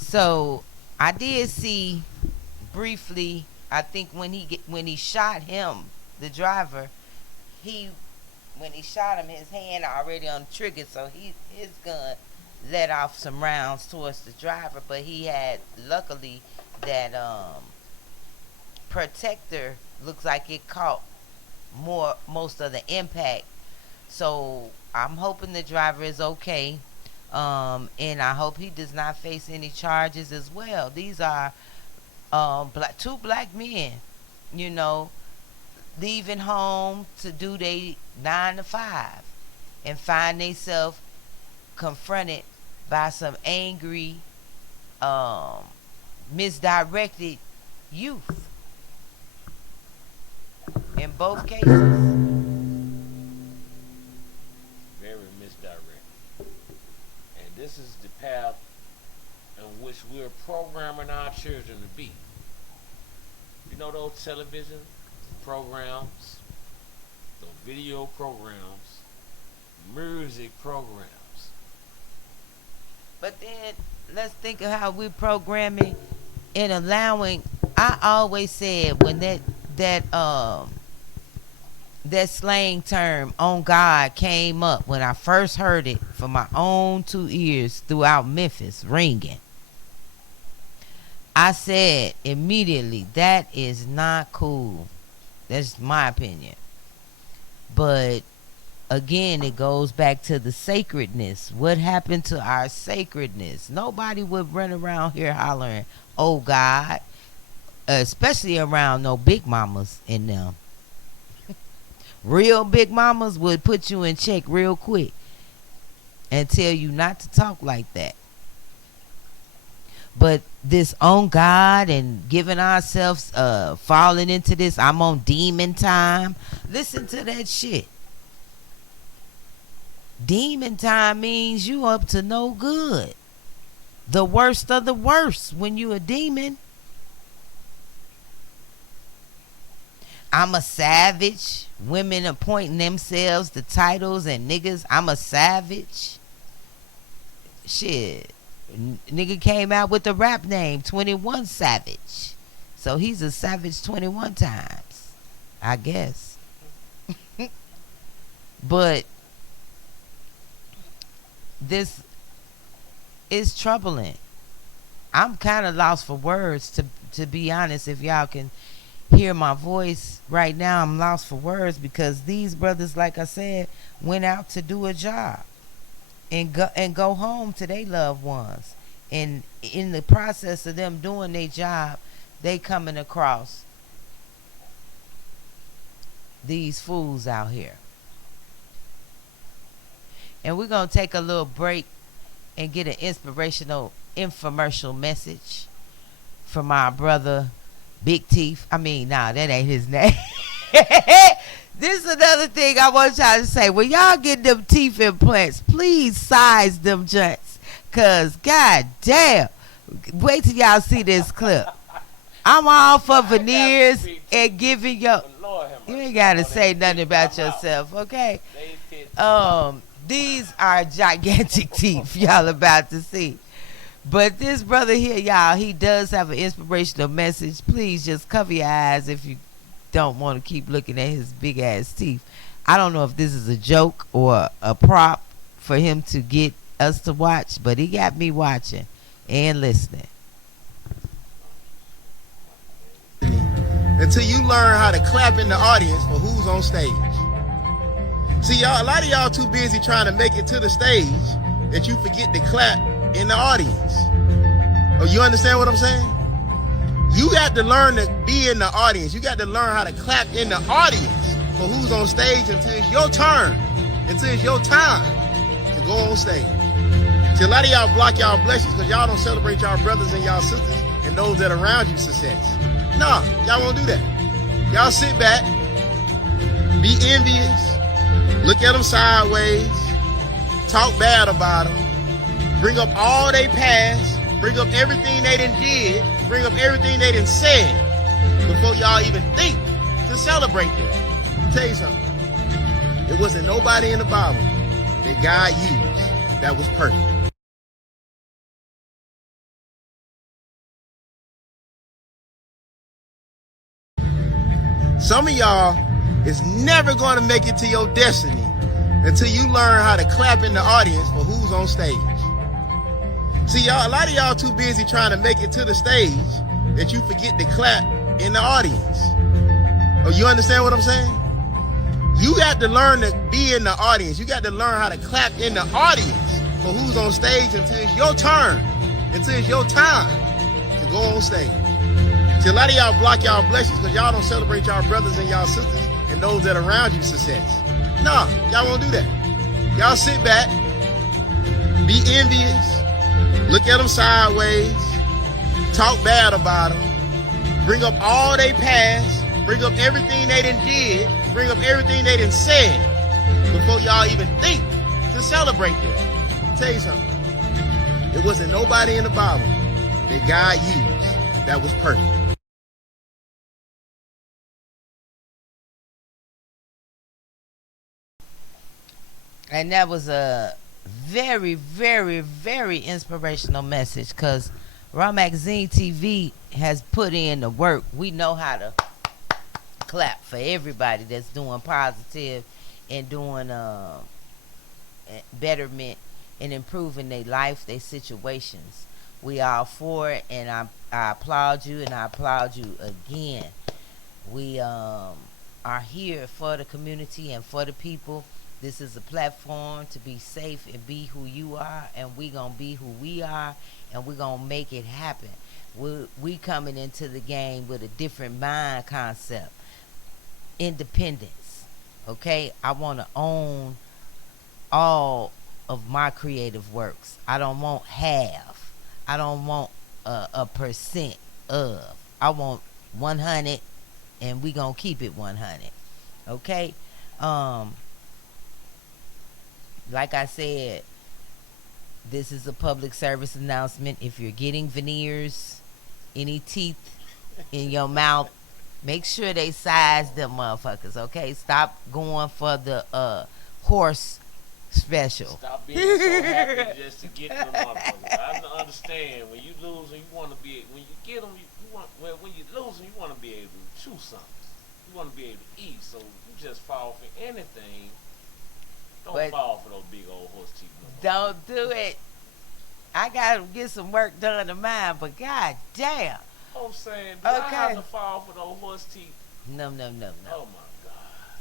So I did see briefly. I think when he shot him, the driver, when he shot him, his hand already on the trigger, so his gun let off some rounds towards the driver, but he had luckily that protector looks like it caught most of the impact. So I'm hoping the driver is okay. And I hope he does not face any charges as well. These are two black men, leaving home to do their 9 to 5 and find themselves confronted by some angry, misdirected youth. in both cases. Very misdirected. And this is the path in which we're programming our children to be. You know those television programs, those video programs, music programs. But then let's think of how we're programming and allowing. I always said when that slang term "on God" came up, when I first heard it from my own 2 ears throughout Memphis ringing, I said immediately, that is not cool. That's my opinion. But again, it goes back to the sacredness. What happened to our sacredness? Nobody would run around here hollering, "Oh God," especially around no big mamas in them. Real big mamas would put you in check real quick and tell you not to talk like that. But this "on God" and giving ourselves, falling into this "I'm on demon time." Listen to that shit. Demon time means you up to no good. The worst of the worst when you a demon. I'm a savage. Women appointing themselves the titles and niggas, I'm a savage. Shit. Nigga came out with the rap name 21 Savage. So he's a savage 21 times, I guess. But this is troubling. I'm kind of lost for words, to be honest. If y'all can hear my voice right now, I'm lost for words, because these brothers, like I said, went out to do a job and go home to their loved ones. And in the process of them doing their job, they coming across these fools out here. And we're going to take a little break and get an inspirational infomercial message from our brother Big Teeth. I mean, nah, that ain't his name. This is another thing I want y'all to say. When y'all get them teeth implants, please size them joints. Because, god damn, wait till y'all see this clip. I'm all for veneers and giving you ain't got to say nothing about yourself, okay? These are gigantic teeth y'all about to see. But this brother here, y'all, he does have an inspirational message. Please just cover your eyes if you don't want to keep looking at his big ass teeth. I don't know if this is a joke or a prop for him to get us to watch, but he got me watching and listening. Until you learn how to clap in the audience for who's on stage. See, y'all, a lot of y'all too busy trying to make it to the stage that you forget to clap in the audience. Oh, you understand what I'm saying? You got to learn to be in the audience. You got to learn how to clap in the audience for who's on stage until it's your turn, until it's your time to go on stage. See, a lot of y'all block y'all blessings because y'all don't celebrate y'all brothers and y'all sisters and those that are around you success. No, y'all won't do that. Y'all sit back, be envious, look at them sideways, talk bad about them, bring up all they past, bring up everything they done did, bring up everything they done said before y'all even think to celebrate them. I'll tell you something. There wasn't nobody in the Bible that God used that was perfect. Some of y'all is never going to make it to your destiny until you learn how to clap in the audience for who's on stage. See, y'all, a lot of y'all too busy trying to make it to the stage that you forget to clap in the audience. Oh, you understand what I'm saying? You got to learn to be in the audience. You got to learn how to clap in the audience for who's on stage until it's your turn, until it's your time to go on stage. See, a lot of y'all block y'all blessings because y'all don't celebrate y'all brothers and y'all sisters and those that are around you success. No, y'all won't do that. Y'all sit back, be envious, look at them sideways, talk bad about them, bring up all they past, Bring up everything they done did. Bring up everything they done said before y'all even think to celebrate them. I'll tell you something. There wasn't nobody in the Bible that God used that was perfect. And that was a very, very, very inspirational message because Raw Magazine TV has put in the work. We know how to clap for everybody that's doing positive and doing betterment and improving their life, their situations. We all for it, and I applaud you, and I applaud you again. We are here for the community and for the people. This is a platform to be safe and be who you are, and we gonna be who we are, and we gonna make it happen. We coming into the game with a different mind concept. Independence, okay? I want to own all of my creative works. I don't want half. I don't want a percent of. I want 100, and we gonna keep it 100, okay? Like I said, this is a public service announcement. If you're getting veneers, any teeth in your mouth, make sure they size them motherfuckers, okay? Stop going for the horse special. Stop being so happy just to get them motherfuckers. I understand when you lose and you want to be, when you get them, you want, well, when you lose them, you want to be able to chew something. You want to be able to eat, so you just fall for anything. Don't fall for those big old horse teeth. No more. Don't do it. I gotta get some work done to mine, but god damn. I'm saying, do I have to fall for those horse teeth? No. Oh my God.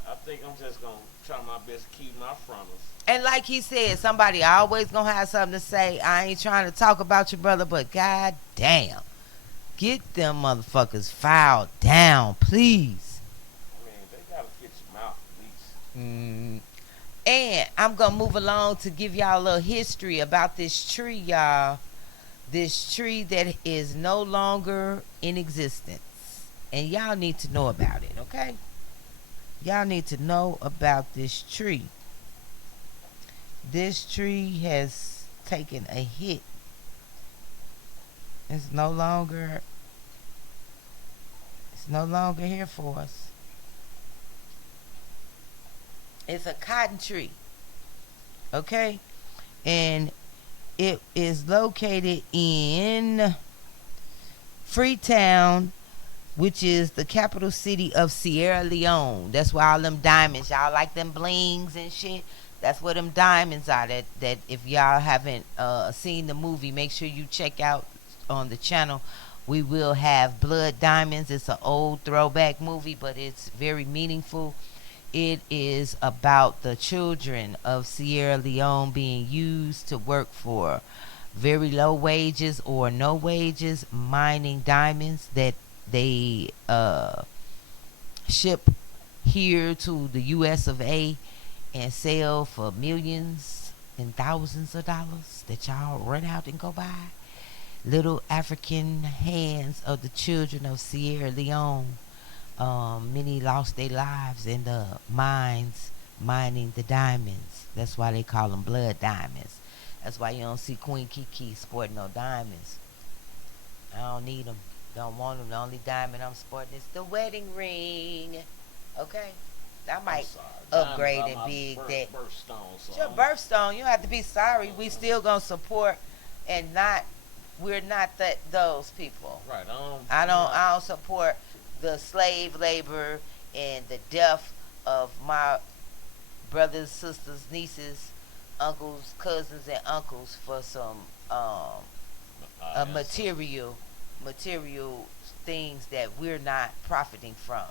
I think I'm just gonna try my best to keep my frontals. And like he said, somebody always gonna have something to say. I ain't trying to talk about your brother, but god damn. Get them motherfuckers filed down, please. I mean, they gotta fit your mouth at least. And I'm going to move along to give y'all a little history about this tree, y'all. This tree that is no longer in existence. And y'all need to know about it, okay? Y'all need to know about this tree. This tree has taken a hit. It's no longer here for us. It's a cotton tree, okay? And it is located in Freetown, which is the capital city of Sierra Leone. That's where all them diamonds, y'all like them blings and shit. That's where them diamonds are. That if y'all haven't seen the movie, make sure you check out on the channel. We will have Blood Diamonds. It's an old throwback movie, but it's very meaningful. It is about the children of Sierra Leone being used to work for very low wages or no wages, mining diamonds that they ship here to the US of A and sell for millions and thousands of dollars that y'all run out and go buy. Little African hands of the children of Sierra Leone. Many lost their lives in the mines mining the diamonds. That's why they call them blood diamonds. That's why you don't see Queen Kiki sporting no diamonds. I don't need them. Don't want them. The only diamond I'm sporting is the wedding ring. Okay? I might upgrade and big that. It's your birthstone. You don't have to be sorry. We still gonna support and not. We're not those people. Right. I don't support the slave labor and the death of my brothers, sisters, nieces, uncles, cousins, and uncles for some material things that we're not profiting from.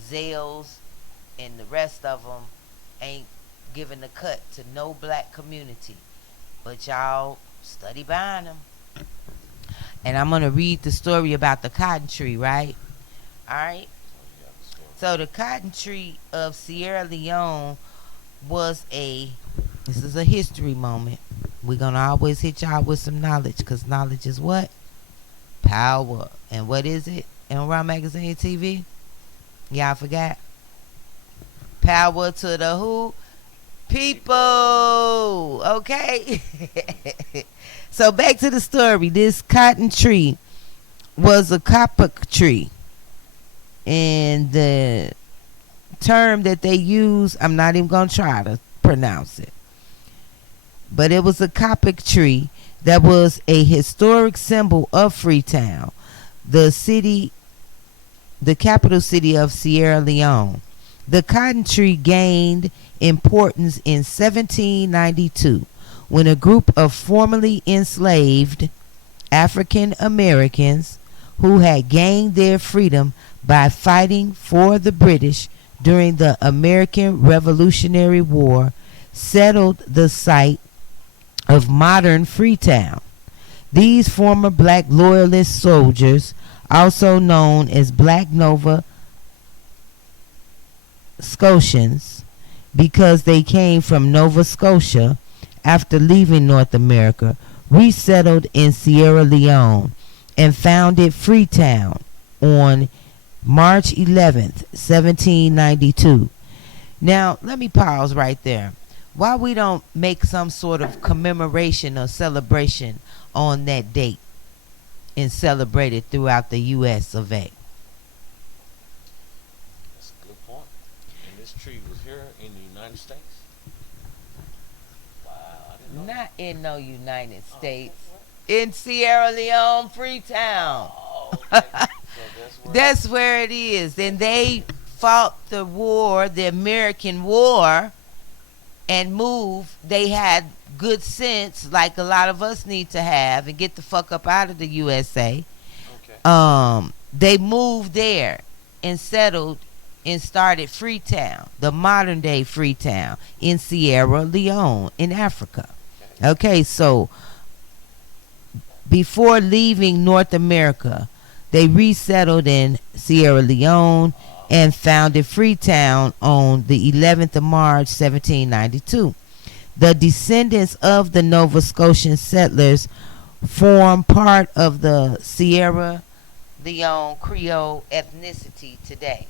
Zales and the rest of them ain't giving a cut to no black community, but y'all study buying them. And I'm going to read the story about the cotton tree, right? All right. So the cotton tree of Sierra Leone was this is a history moment. We're going to always hit y'all with some knowledge, because knowledge is what? Power. And what is it? on Raw Magazine TV? Y'all forgot? Power to the who? People. Okay. So back to the story. This cotton tree was a kapok tree. And the term that they use, I'm not even going to try to pronounce it. But it was a kapok tree that was a historic symbol of Freetown, the capital city of Sierra Leone. The cotton tree gained importance in 1792 when a group of formerly enslaved African Americans who had gained their freedom by fighting for the British during the American Revolutionary War settled the site of modern Freetown. These former black loyalist soldiers, also known as Black Nova Scotians, because they came from Nova Scotia after leaving North America, resettled in Sierra Leone and founded Freetown on March 11th, 1792. Now, let me pause right there. Why we don't make some sort of commemoration or celebration on that date and celebrate it throughout the U.S. of A? That's a good point. And this tree was here in the United States? Wow, I didn't know. Not in no United States. In Sierra Leone, Freetown. Oh, okay. So that's where it is. And they fought the war, the American war, and moved. They had good sense, like a lot of us need to have, and get the fuck up out of the USA. Okay. They moved there and settled and started Freetown, the modern day Freetown in Sierra Leone in Africa. Okay, so before leaving North America, they resettled in Sierra Leone and founded Freetown on the 11th of March, 1792. The descendants of the Nova Scotian settlers form part of the Sierra Leone Creole ethnicity today.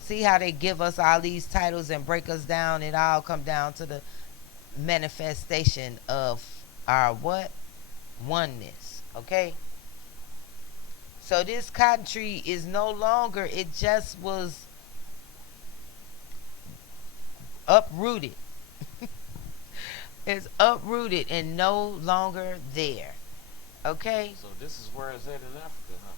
See how they give us all these titles and break us down? It all come down to the manifestation of our what? Oneness. Okay? So this cotton tree is no longer, it just was uprooted. It's uprooted and no longer there. Okay? So this is where it's at in Africa, huh?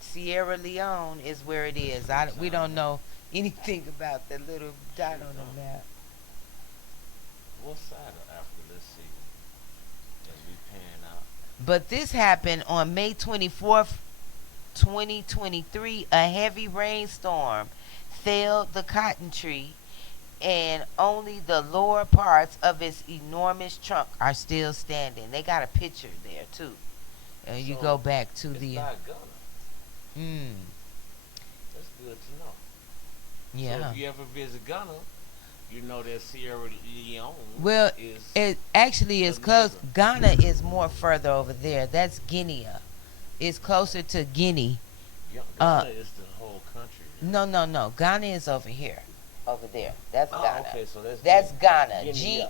Sierra Leone is where it is. We don't know anything about the little dot on the map. What side of Africa? Let's see. As we pan out. But this happened on May 24th, 2023. A heavy rainstorm felled the cotton tree, and only the lower parts of its enormous trunk are still standing. They got a picture there too. And you go back to the. Not Ghana. That's good to know. Yeah. So if you ever visit Ghana, you know that Sierra Leone. Well, is it actually is close. Ghana is more further over there. That's Guinea. It's closer to Guinea. Ghana is the whole country. No. Ghana is over here. Over there. That's Ghana. Okay, so that's Ghana. Guinea,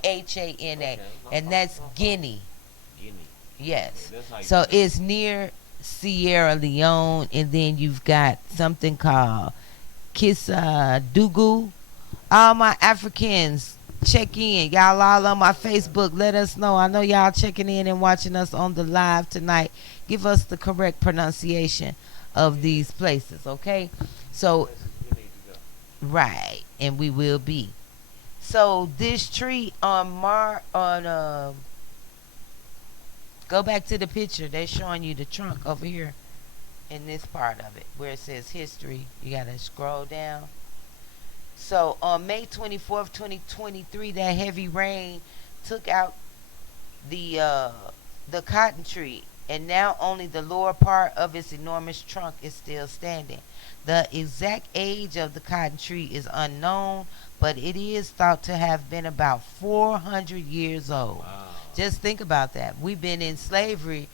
Ghana. And that's Guinea. Guinea. Yes. Okay, So it's near Sierra Leone, and then you've got something called Kisadugu. All my Africans, check in. Y'all all on my Facebook. Let us know. I know y'all checking in and watching us on the live tonight. Give us the correct pronunciation of these places, okay? So, right, and we will be. So this tree go back to the picture. They're showing you the trunk over here in this part of it where it says history. You got to scroll down. So on May 24th, 2023, that heavy rain took out the cotton tree, and now only the lower part of its enormous trunk is still standing. The exact age of the cotton tree is unknown, but it is thought to have been about 400 years old. Wow. Just think about that. We've been in slavery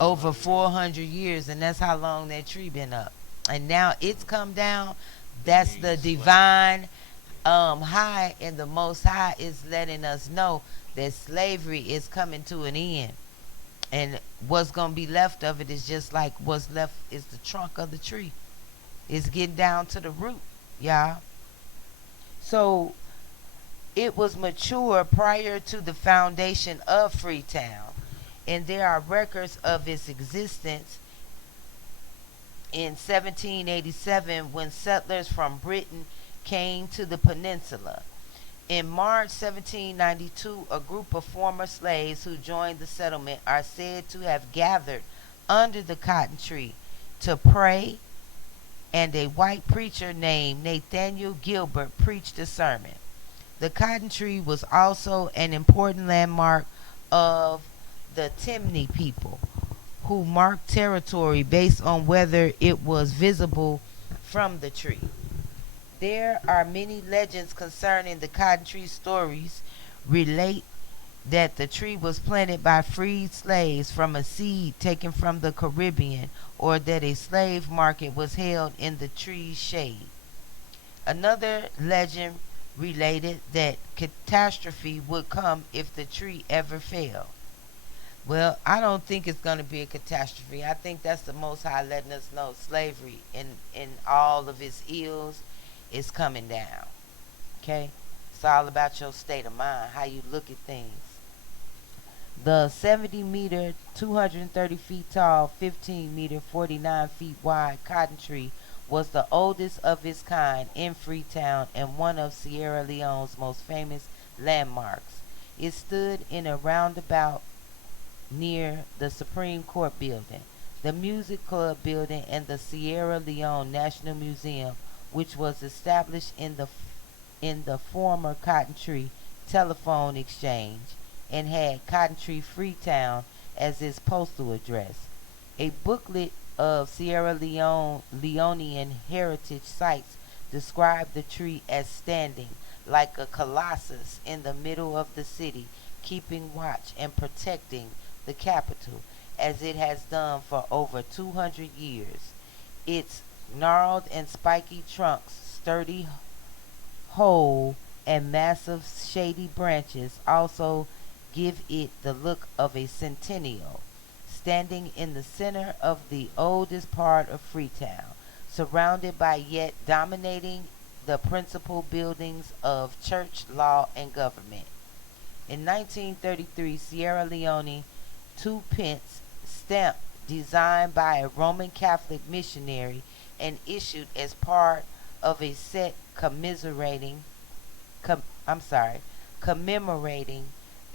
over 400 years, and that's how long that tree been up. And now it's come down. That's the divine high, and the Most High is letting us know that slavery is coming to an end. And what's going to be left of it is just like what's left is the trunk of the tree. It's getting down to the root, y'all. So it was mature prior to the foundation of Freetown, and there are records of its existence in 1787 when settlers from Britain came to the peninsula. In March 1792, a group of former slaves who joined the settlement are said to have gathered under the cotton tree to pray, and a white preacher named Nathaniel Gilbert preached a sermon. The cotton tree was also an important landmark of the Temne people, who marked territory based on whether it was visible from the tree. There are many legends concerning the cotton tree. Stories relate that the tree was planted by freed slaves from a seed taken from the Caribbean, or that a slave market was held in the tree's shade. Another legend related that catastrophe would come if the tree ever fell. Well, I don't think it's going to be a catastrophe. I think that's the Most High letting us know slavery in all of its ills is coming down. Okay? It's all about your state of mind, how you look at things. The 70-meter, 230 feet tall, 15-meter, 49 feet wide cotton tree was the oldest of its kind in Freetown and one of Sierra Leone's most famous landmarks. It stood in a roundabout near the Supreme Court building, the Music Club building, and the Sierra Leone National Museum, which was established in the former Cotton Tree Telephone Exchange and had Cotton Tree Freetown as its postal address. A booklet of Sierra Leonean heritage sites described the tree as standing like a colossus in the middle of the city, keeping watch and protecting the capital, as it has done for over 200 years. Its gnarled and spiky trunks, sturdy hole, and massive shady branches also give it the look of a centennial, standing in the center of the oldest part of Freetown, surrounded by yet dominating the principal buildings of church, law, and government. In 1933, Sierra Leone 2-pence stamp designed by a Roman Catholic missionary and issued as part of a set commemorating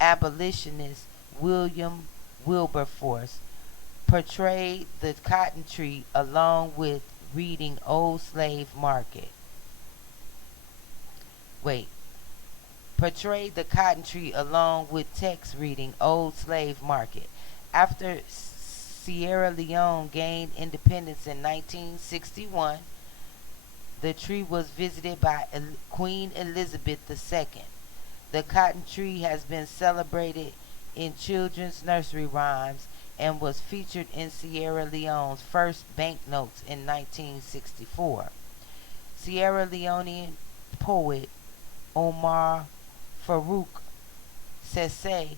abolitionist William Wilberforce, portrayed the cotton tree along with reading Old Slave Market. Portrayed the cotton tree along with text reading Old Slave Market. After Sierra Leone gained independence in 1961, the tree was visited by Queen Elizabeth II. The cotton tree has been celebrated in children's nursery rhymes and was featured in Sierra Leone's first banknotes in 1964. Sierra Leonean poet Omar Farouk Sese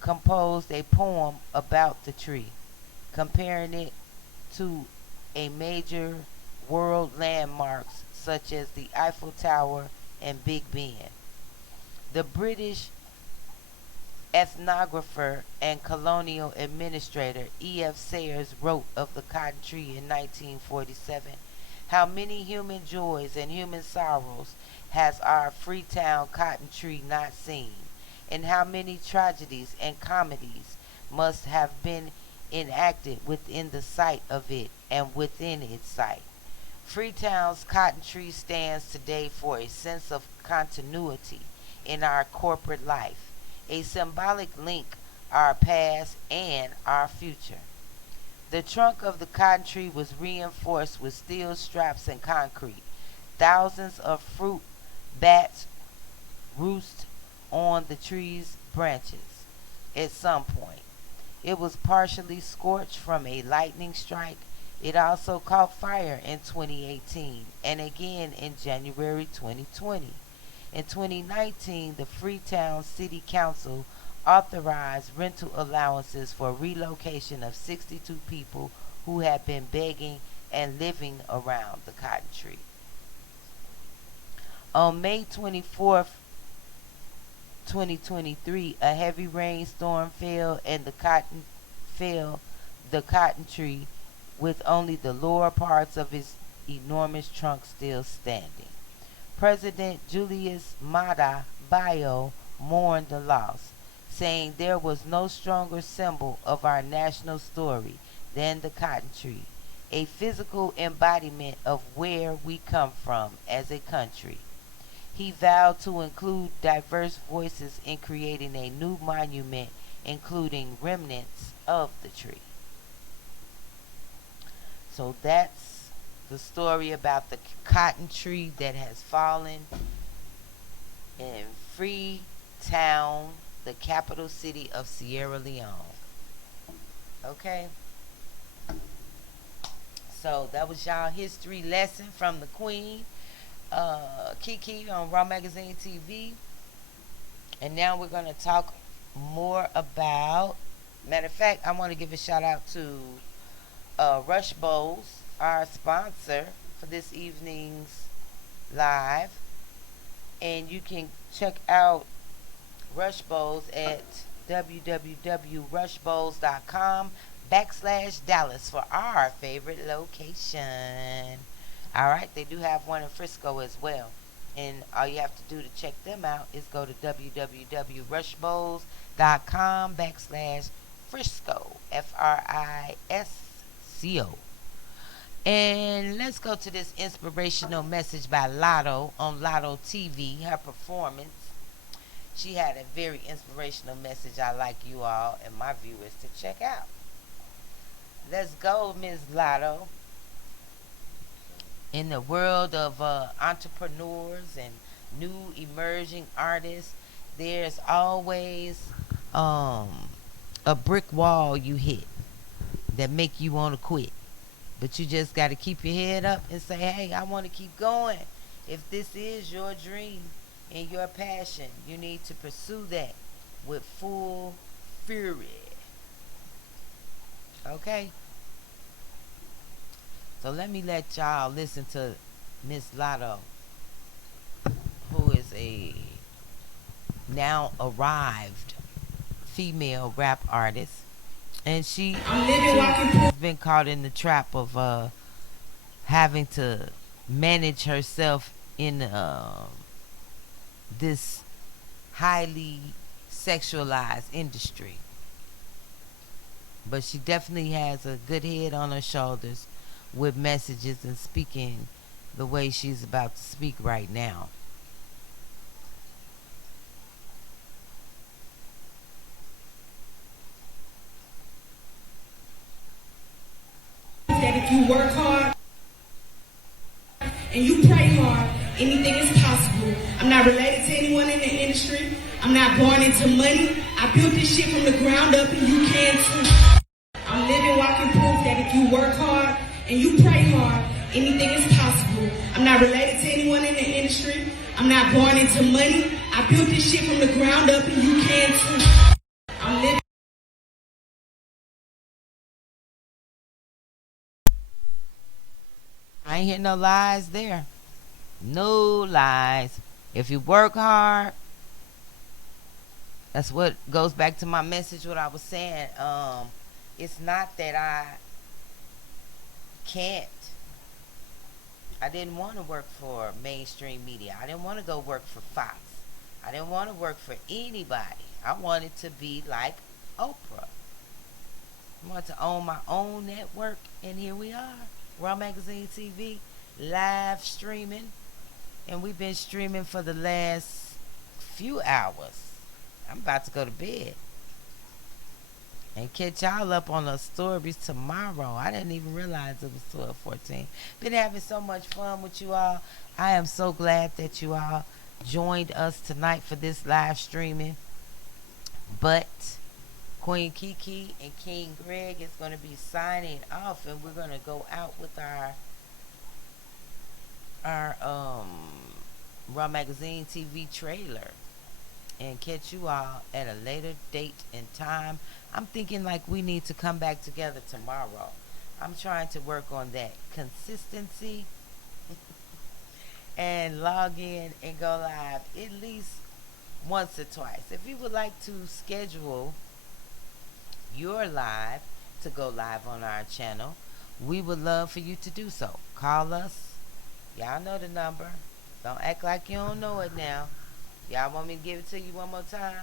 composed a poem about the tree, comparing it to a major world landmarks such as the Eiffel Tower and Big Ben. The British ethnographer and colonial administrator E.F. Sayers wrote of the cotton tree in 1947, "How many human joys and human sorrows has our Freetown cotton tree not seen, and how many tragedies and comedies must have been enacted within the sight of it and within its sight. Freetown's cotton tree stands today for a sense of continuity in our corporate life, a symbolic link our past and our future. The trunk of the cotton tree was reinforced with steel straps and concrete. Thousands of fruit bats roost on the tree's branches at some point. It was partially scorched from a lightning strike. It also caught fire in 2018 and again in January 2020. In 2019, the Freetown City Council authorized rental allowances for relocation of 62 people who had been begging and living around the cotton tree. On May 24th, 2023, a heavy rainstorm fell the cotton tree with only the lower parts of its enormous trunk still standing. President Julius Maada Bio mourned the loss, saying there was no stronger symbol of our national story than the cotton tree, a physical embodiment of where we come from as a country. He vowed to include diverse voices in creating a new monument, including remnants of the tree. So that's the story about the cotton tree that has fallen in Freetown, the capital city of Sierra Leone. Okay? So that was y'all history lesson from the Queen, Kiki on Raw Magazine TV. And now we're going to talk more about, matter of fact, I want to give a shout out to Rush Bowls, our sponsor for this evening's live. And you can check out Rush Bowls at www.rushbowls.com/Dallas for our favorite location. Alright, they do have one in Frisco as well. And all you have to do to check them out is go to www.rushbowls.com/Frisco. FRISCO. And let's go to this inspirational message by Lotto on Lotto TV, her performance. She had a very inspirational message I'd like you all and my viewers to check out. Let's go, Ms. Lotto. In the world of entrepreneurs and new emerging artists, there's always a brick wall you hit that make you want to quit. But you just got to keep your head up and say, hey, I want to keep going. If this is your dream and your passion, you need to pursue that with full fury. Okay? So let me let y'all listen to Miss Lotto, who is a now arrived female rap artist. And she has been caught in the trap of having to manage herself in this highly sexualized industry. But she definitely has a good head on her shoulders with messages and speaking the way she's about to speak right now. That if you work hard and you pray hard, anything is possible. I'm not related to anyone in the industry. I'm not born into money. I built this shit from the ground up and you can too. I'm living, walking proof that if you work hard and you pray hard, anything is possible. I'm not related to anyone in the industry. I'm not born into money. I built this shit from the ground up and you can too. I'm living. I ain't hear no lies there. No lies. If you work hard, that's what goes back to my message, what I was saying. It's not that I can't. I didn't want to work for mainstream media. I didn't want to go work for Fox. I didn't want to work for anybody. I wanted to be like Oprah. I wanted to own my own network, and here we are. Raw Magazine TV, live streaming. And we've been streaming for the last few hours. I'm about to go to bed. And catch y'all up on the stories tomorrow. I didn't even realize it was 12:14. Been having so much fun with you all. I am so glad that you all joined us tonight for this live streaming. But Queen Kiki and King Greg is going to be signing off, and we're going to go out with our Raw Magazine TV trailer and catch you all at a later date and time. I'm thinking like we need to come back together tomorrow. I'm trying to work on that consistency and log in and go live at least once or twice. If you would like to schedule your live to go live on our channel, we would love for you to do so. Call us. Y'all know the number. Don't act like you don't know it now. Y'all want me to give it to you one more time?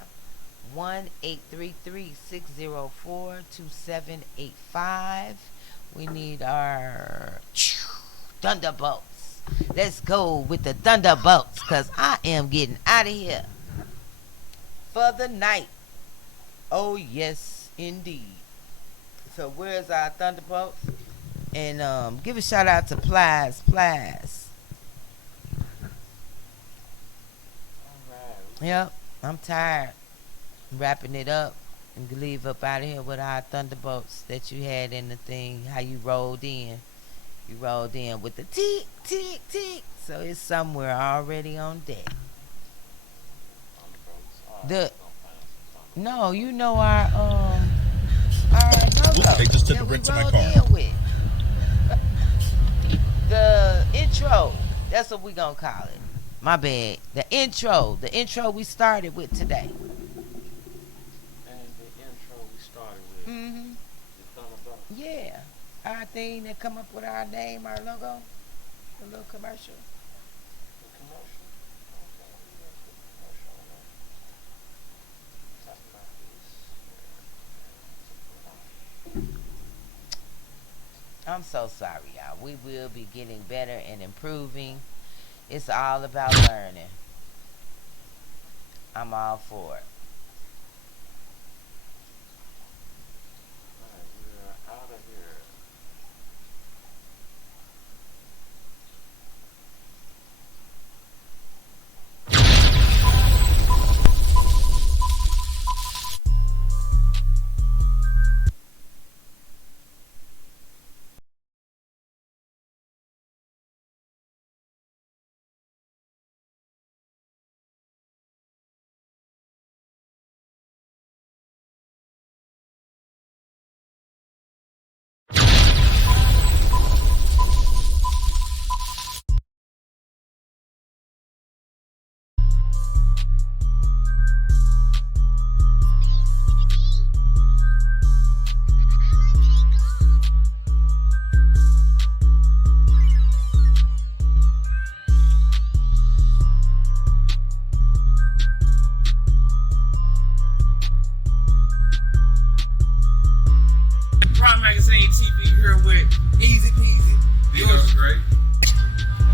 1-833-604-2785. We need our Thunderbolts. Let's go with the Thunderbolts, because I am getting out of here for the night. Oh, yes, indeed. So where's our Thunderbolts? And give a shout out to Plies. Yep, I'm tired. Wrapping it up and leave up out of here with our Thunderbolts that you had in the thing. How you rolled in. You rolled in with the tick, tick, tick. So it's somewhere already on deck. No, you know our logo. They just took a brick to my car. The intro. That's what we gonna call it. My bad. The intro we started with today. And the intro we started with. Mm-hmm. Yeah. Our thing that come up with our name, our logo. The little commercial. I'm so sorry, y'all. We will be getting better and improving. It's all about learning. I'm all for it. We're out of here. Raw Magazine TV here with Easy Peasy. Yours great.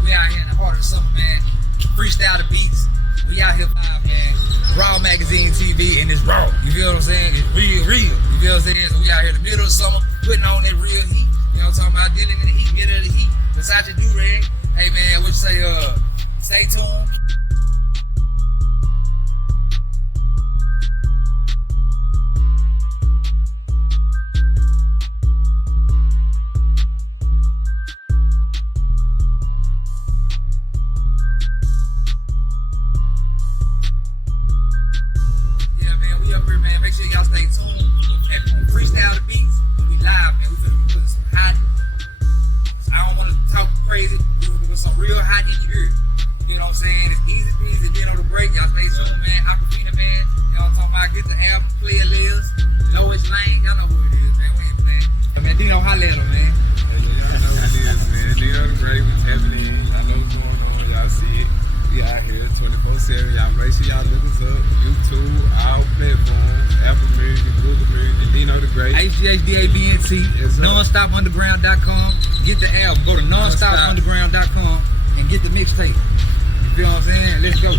We out here in the heart of the summer, man. Freestyle the beats. We out here live, man. Raw Magazine TV, and it's raw. You feel what I'm saying? It's real. You feel what I'm saying? So we out here in the middle of summer, putting on that real heat. You know what I'm talking about? Dealing in the heat, middle of the heat. Besides your do-rag. Hey, man, what you say? Stay tuned. Make sure y'all stay tuned and freestyle the beats. We live, man. We finna be putting some hot. I don't want to talk crazy. We finna put some real hot in your ear. You know what I'm saying? It's Easy Peasy. Then on the break, y'all stay tuned, man. Aquafina, man. You know what I'm talking about? Get the album, Player Lives, Lois Lane. Y'all know who it is, man. We ain't playing. Man, Dino, holla at him, man. Y'all know what it is, man. Dino the Great was happening. Y'all know what's going on. Y'all see it. We out here 24/7. Y'all make sure y'all look us up. YouTube, our platform, Apple Music, Google Music, Dino the Great. HGHDABNT, nonstopunderground.com. Get the album. Go to nonstopunderground.com and get the mixtape. You feel what I'm saying? Let's go.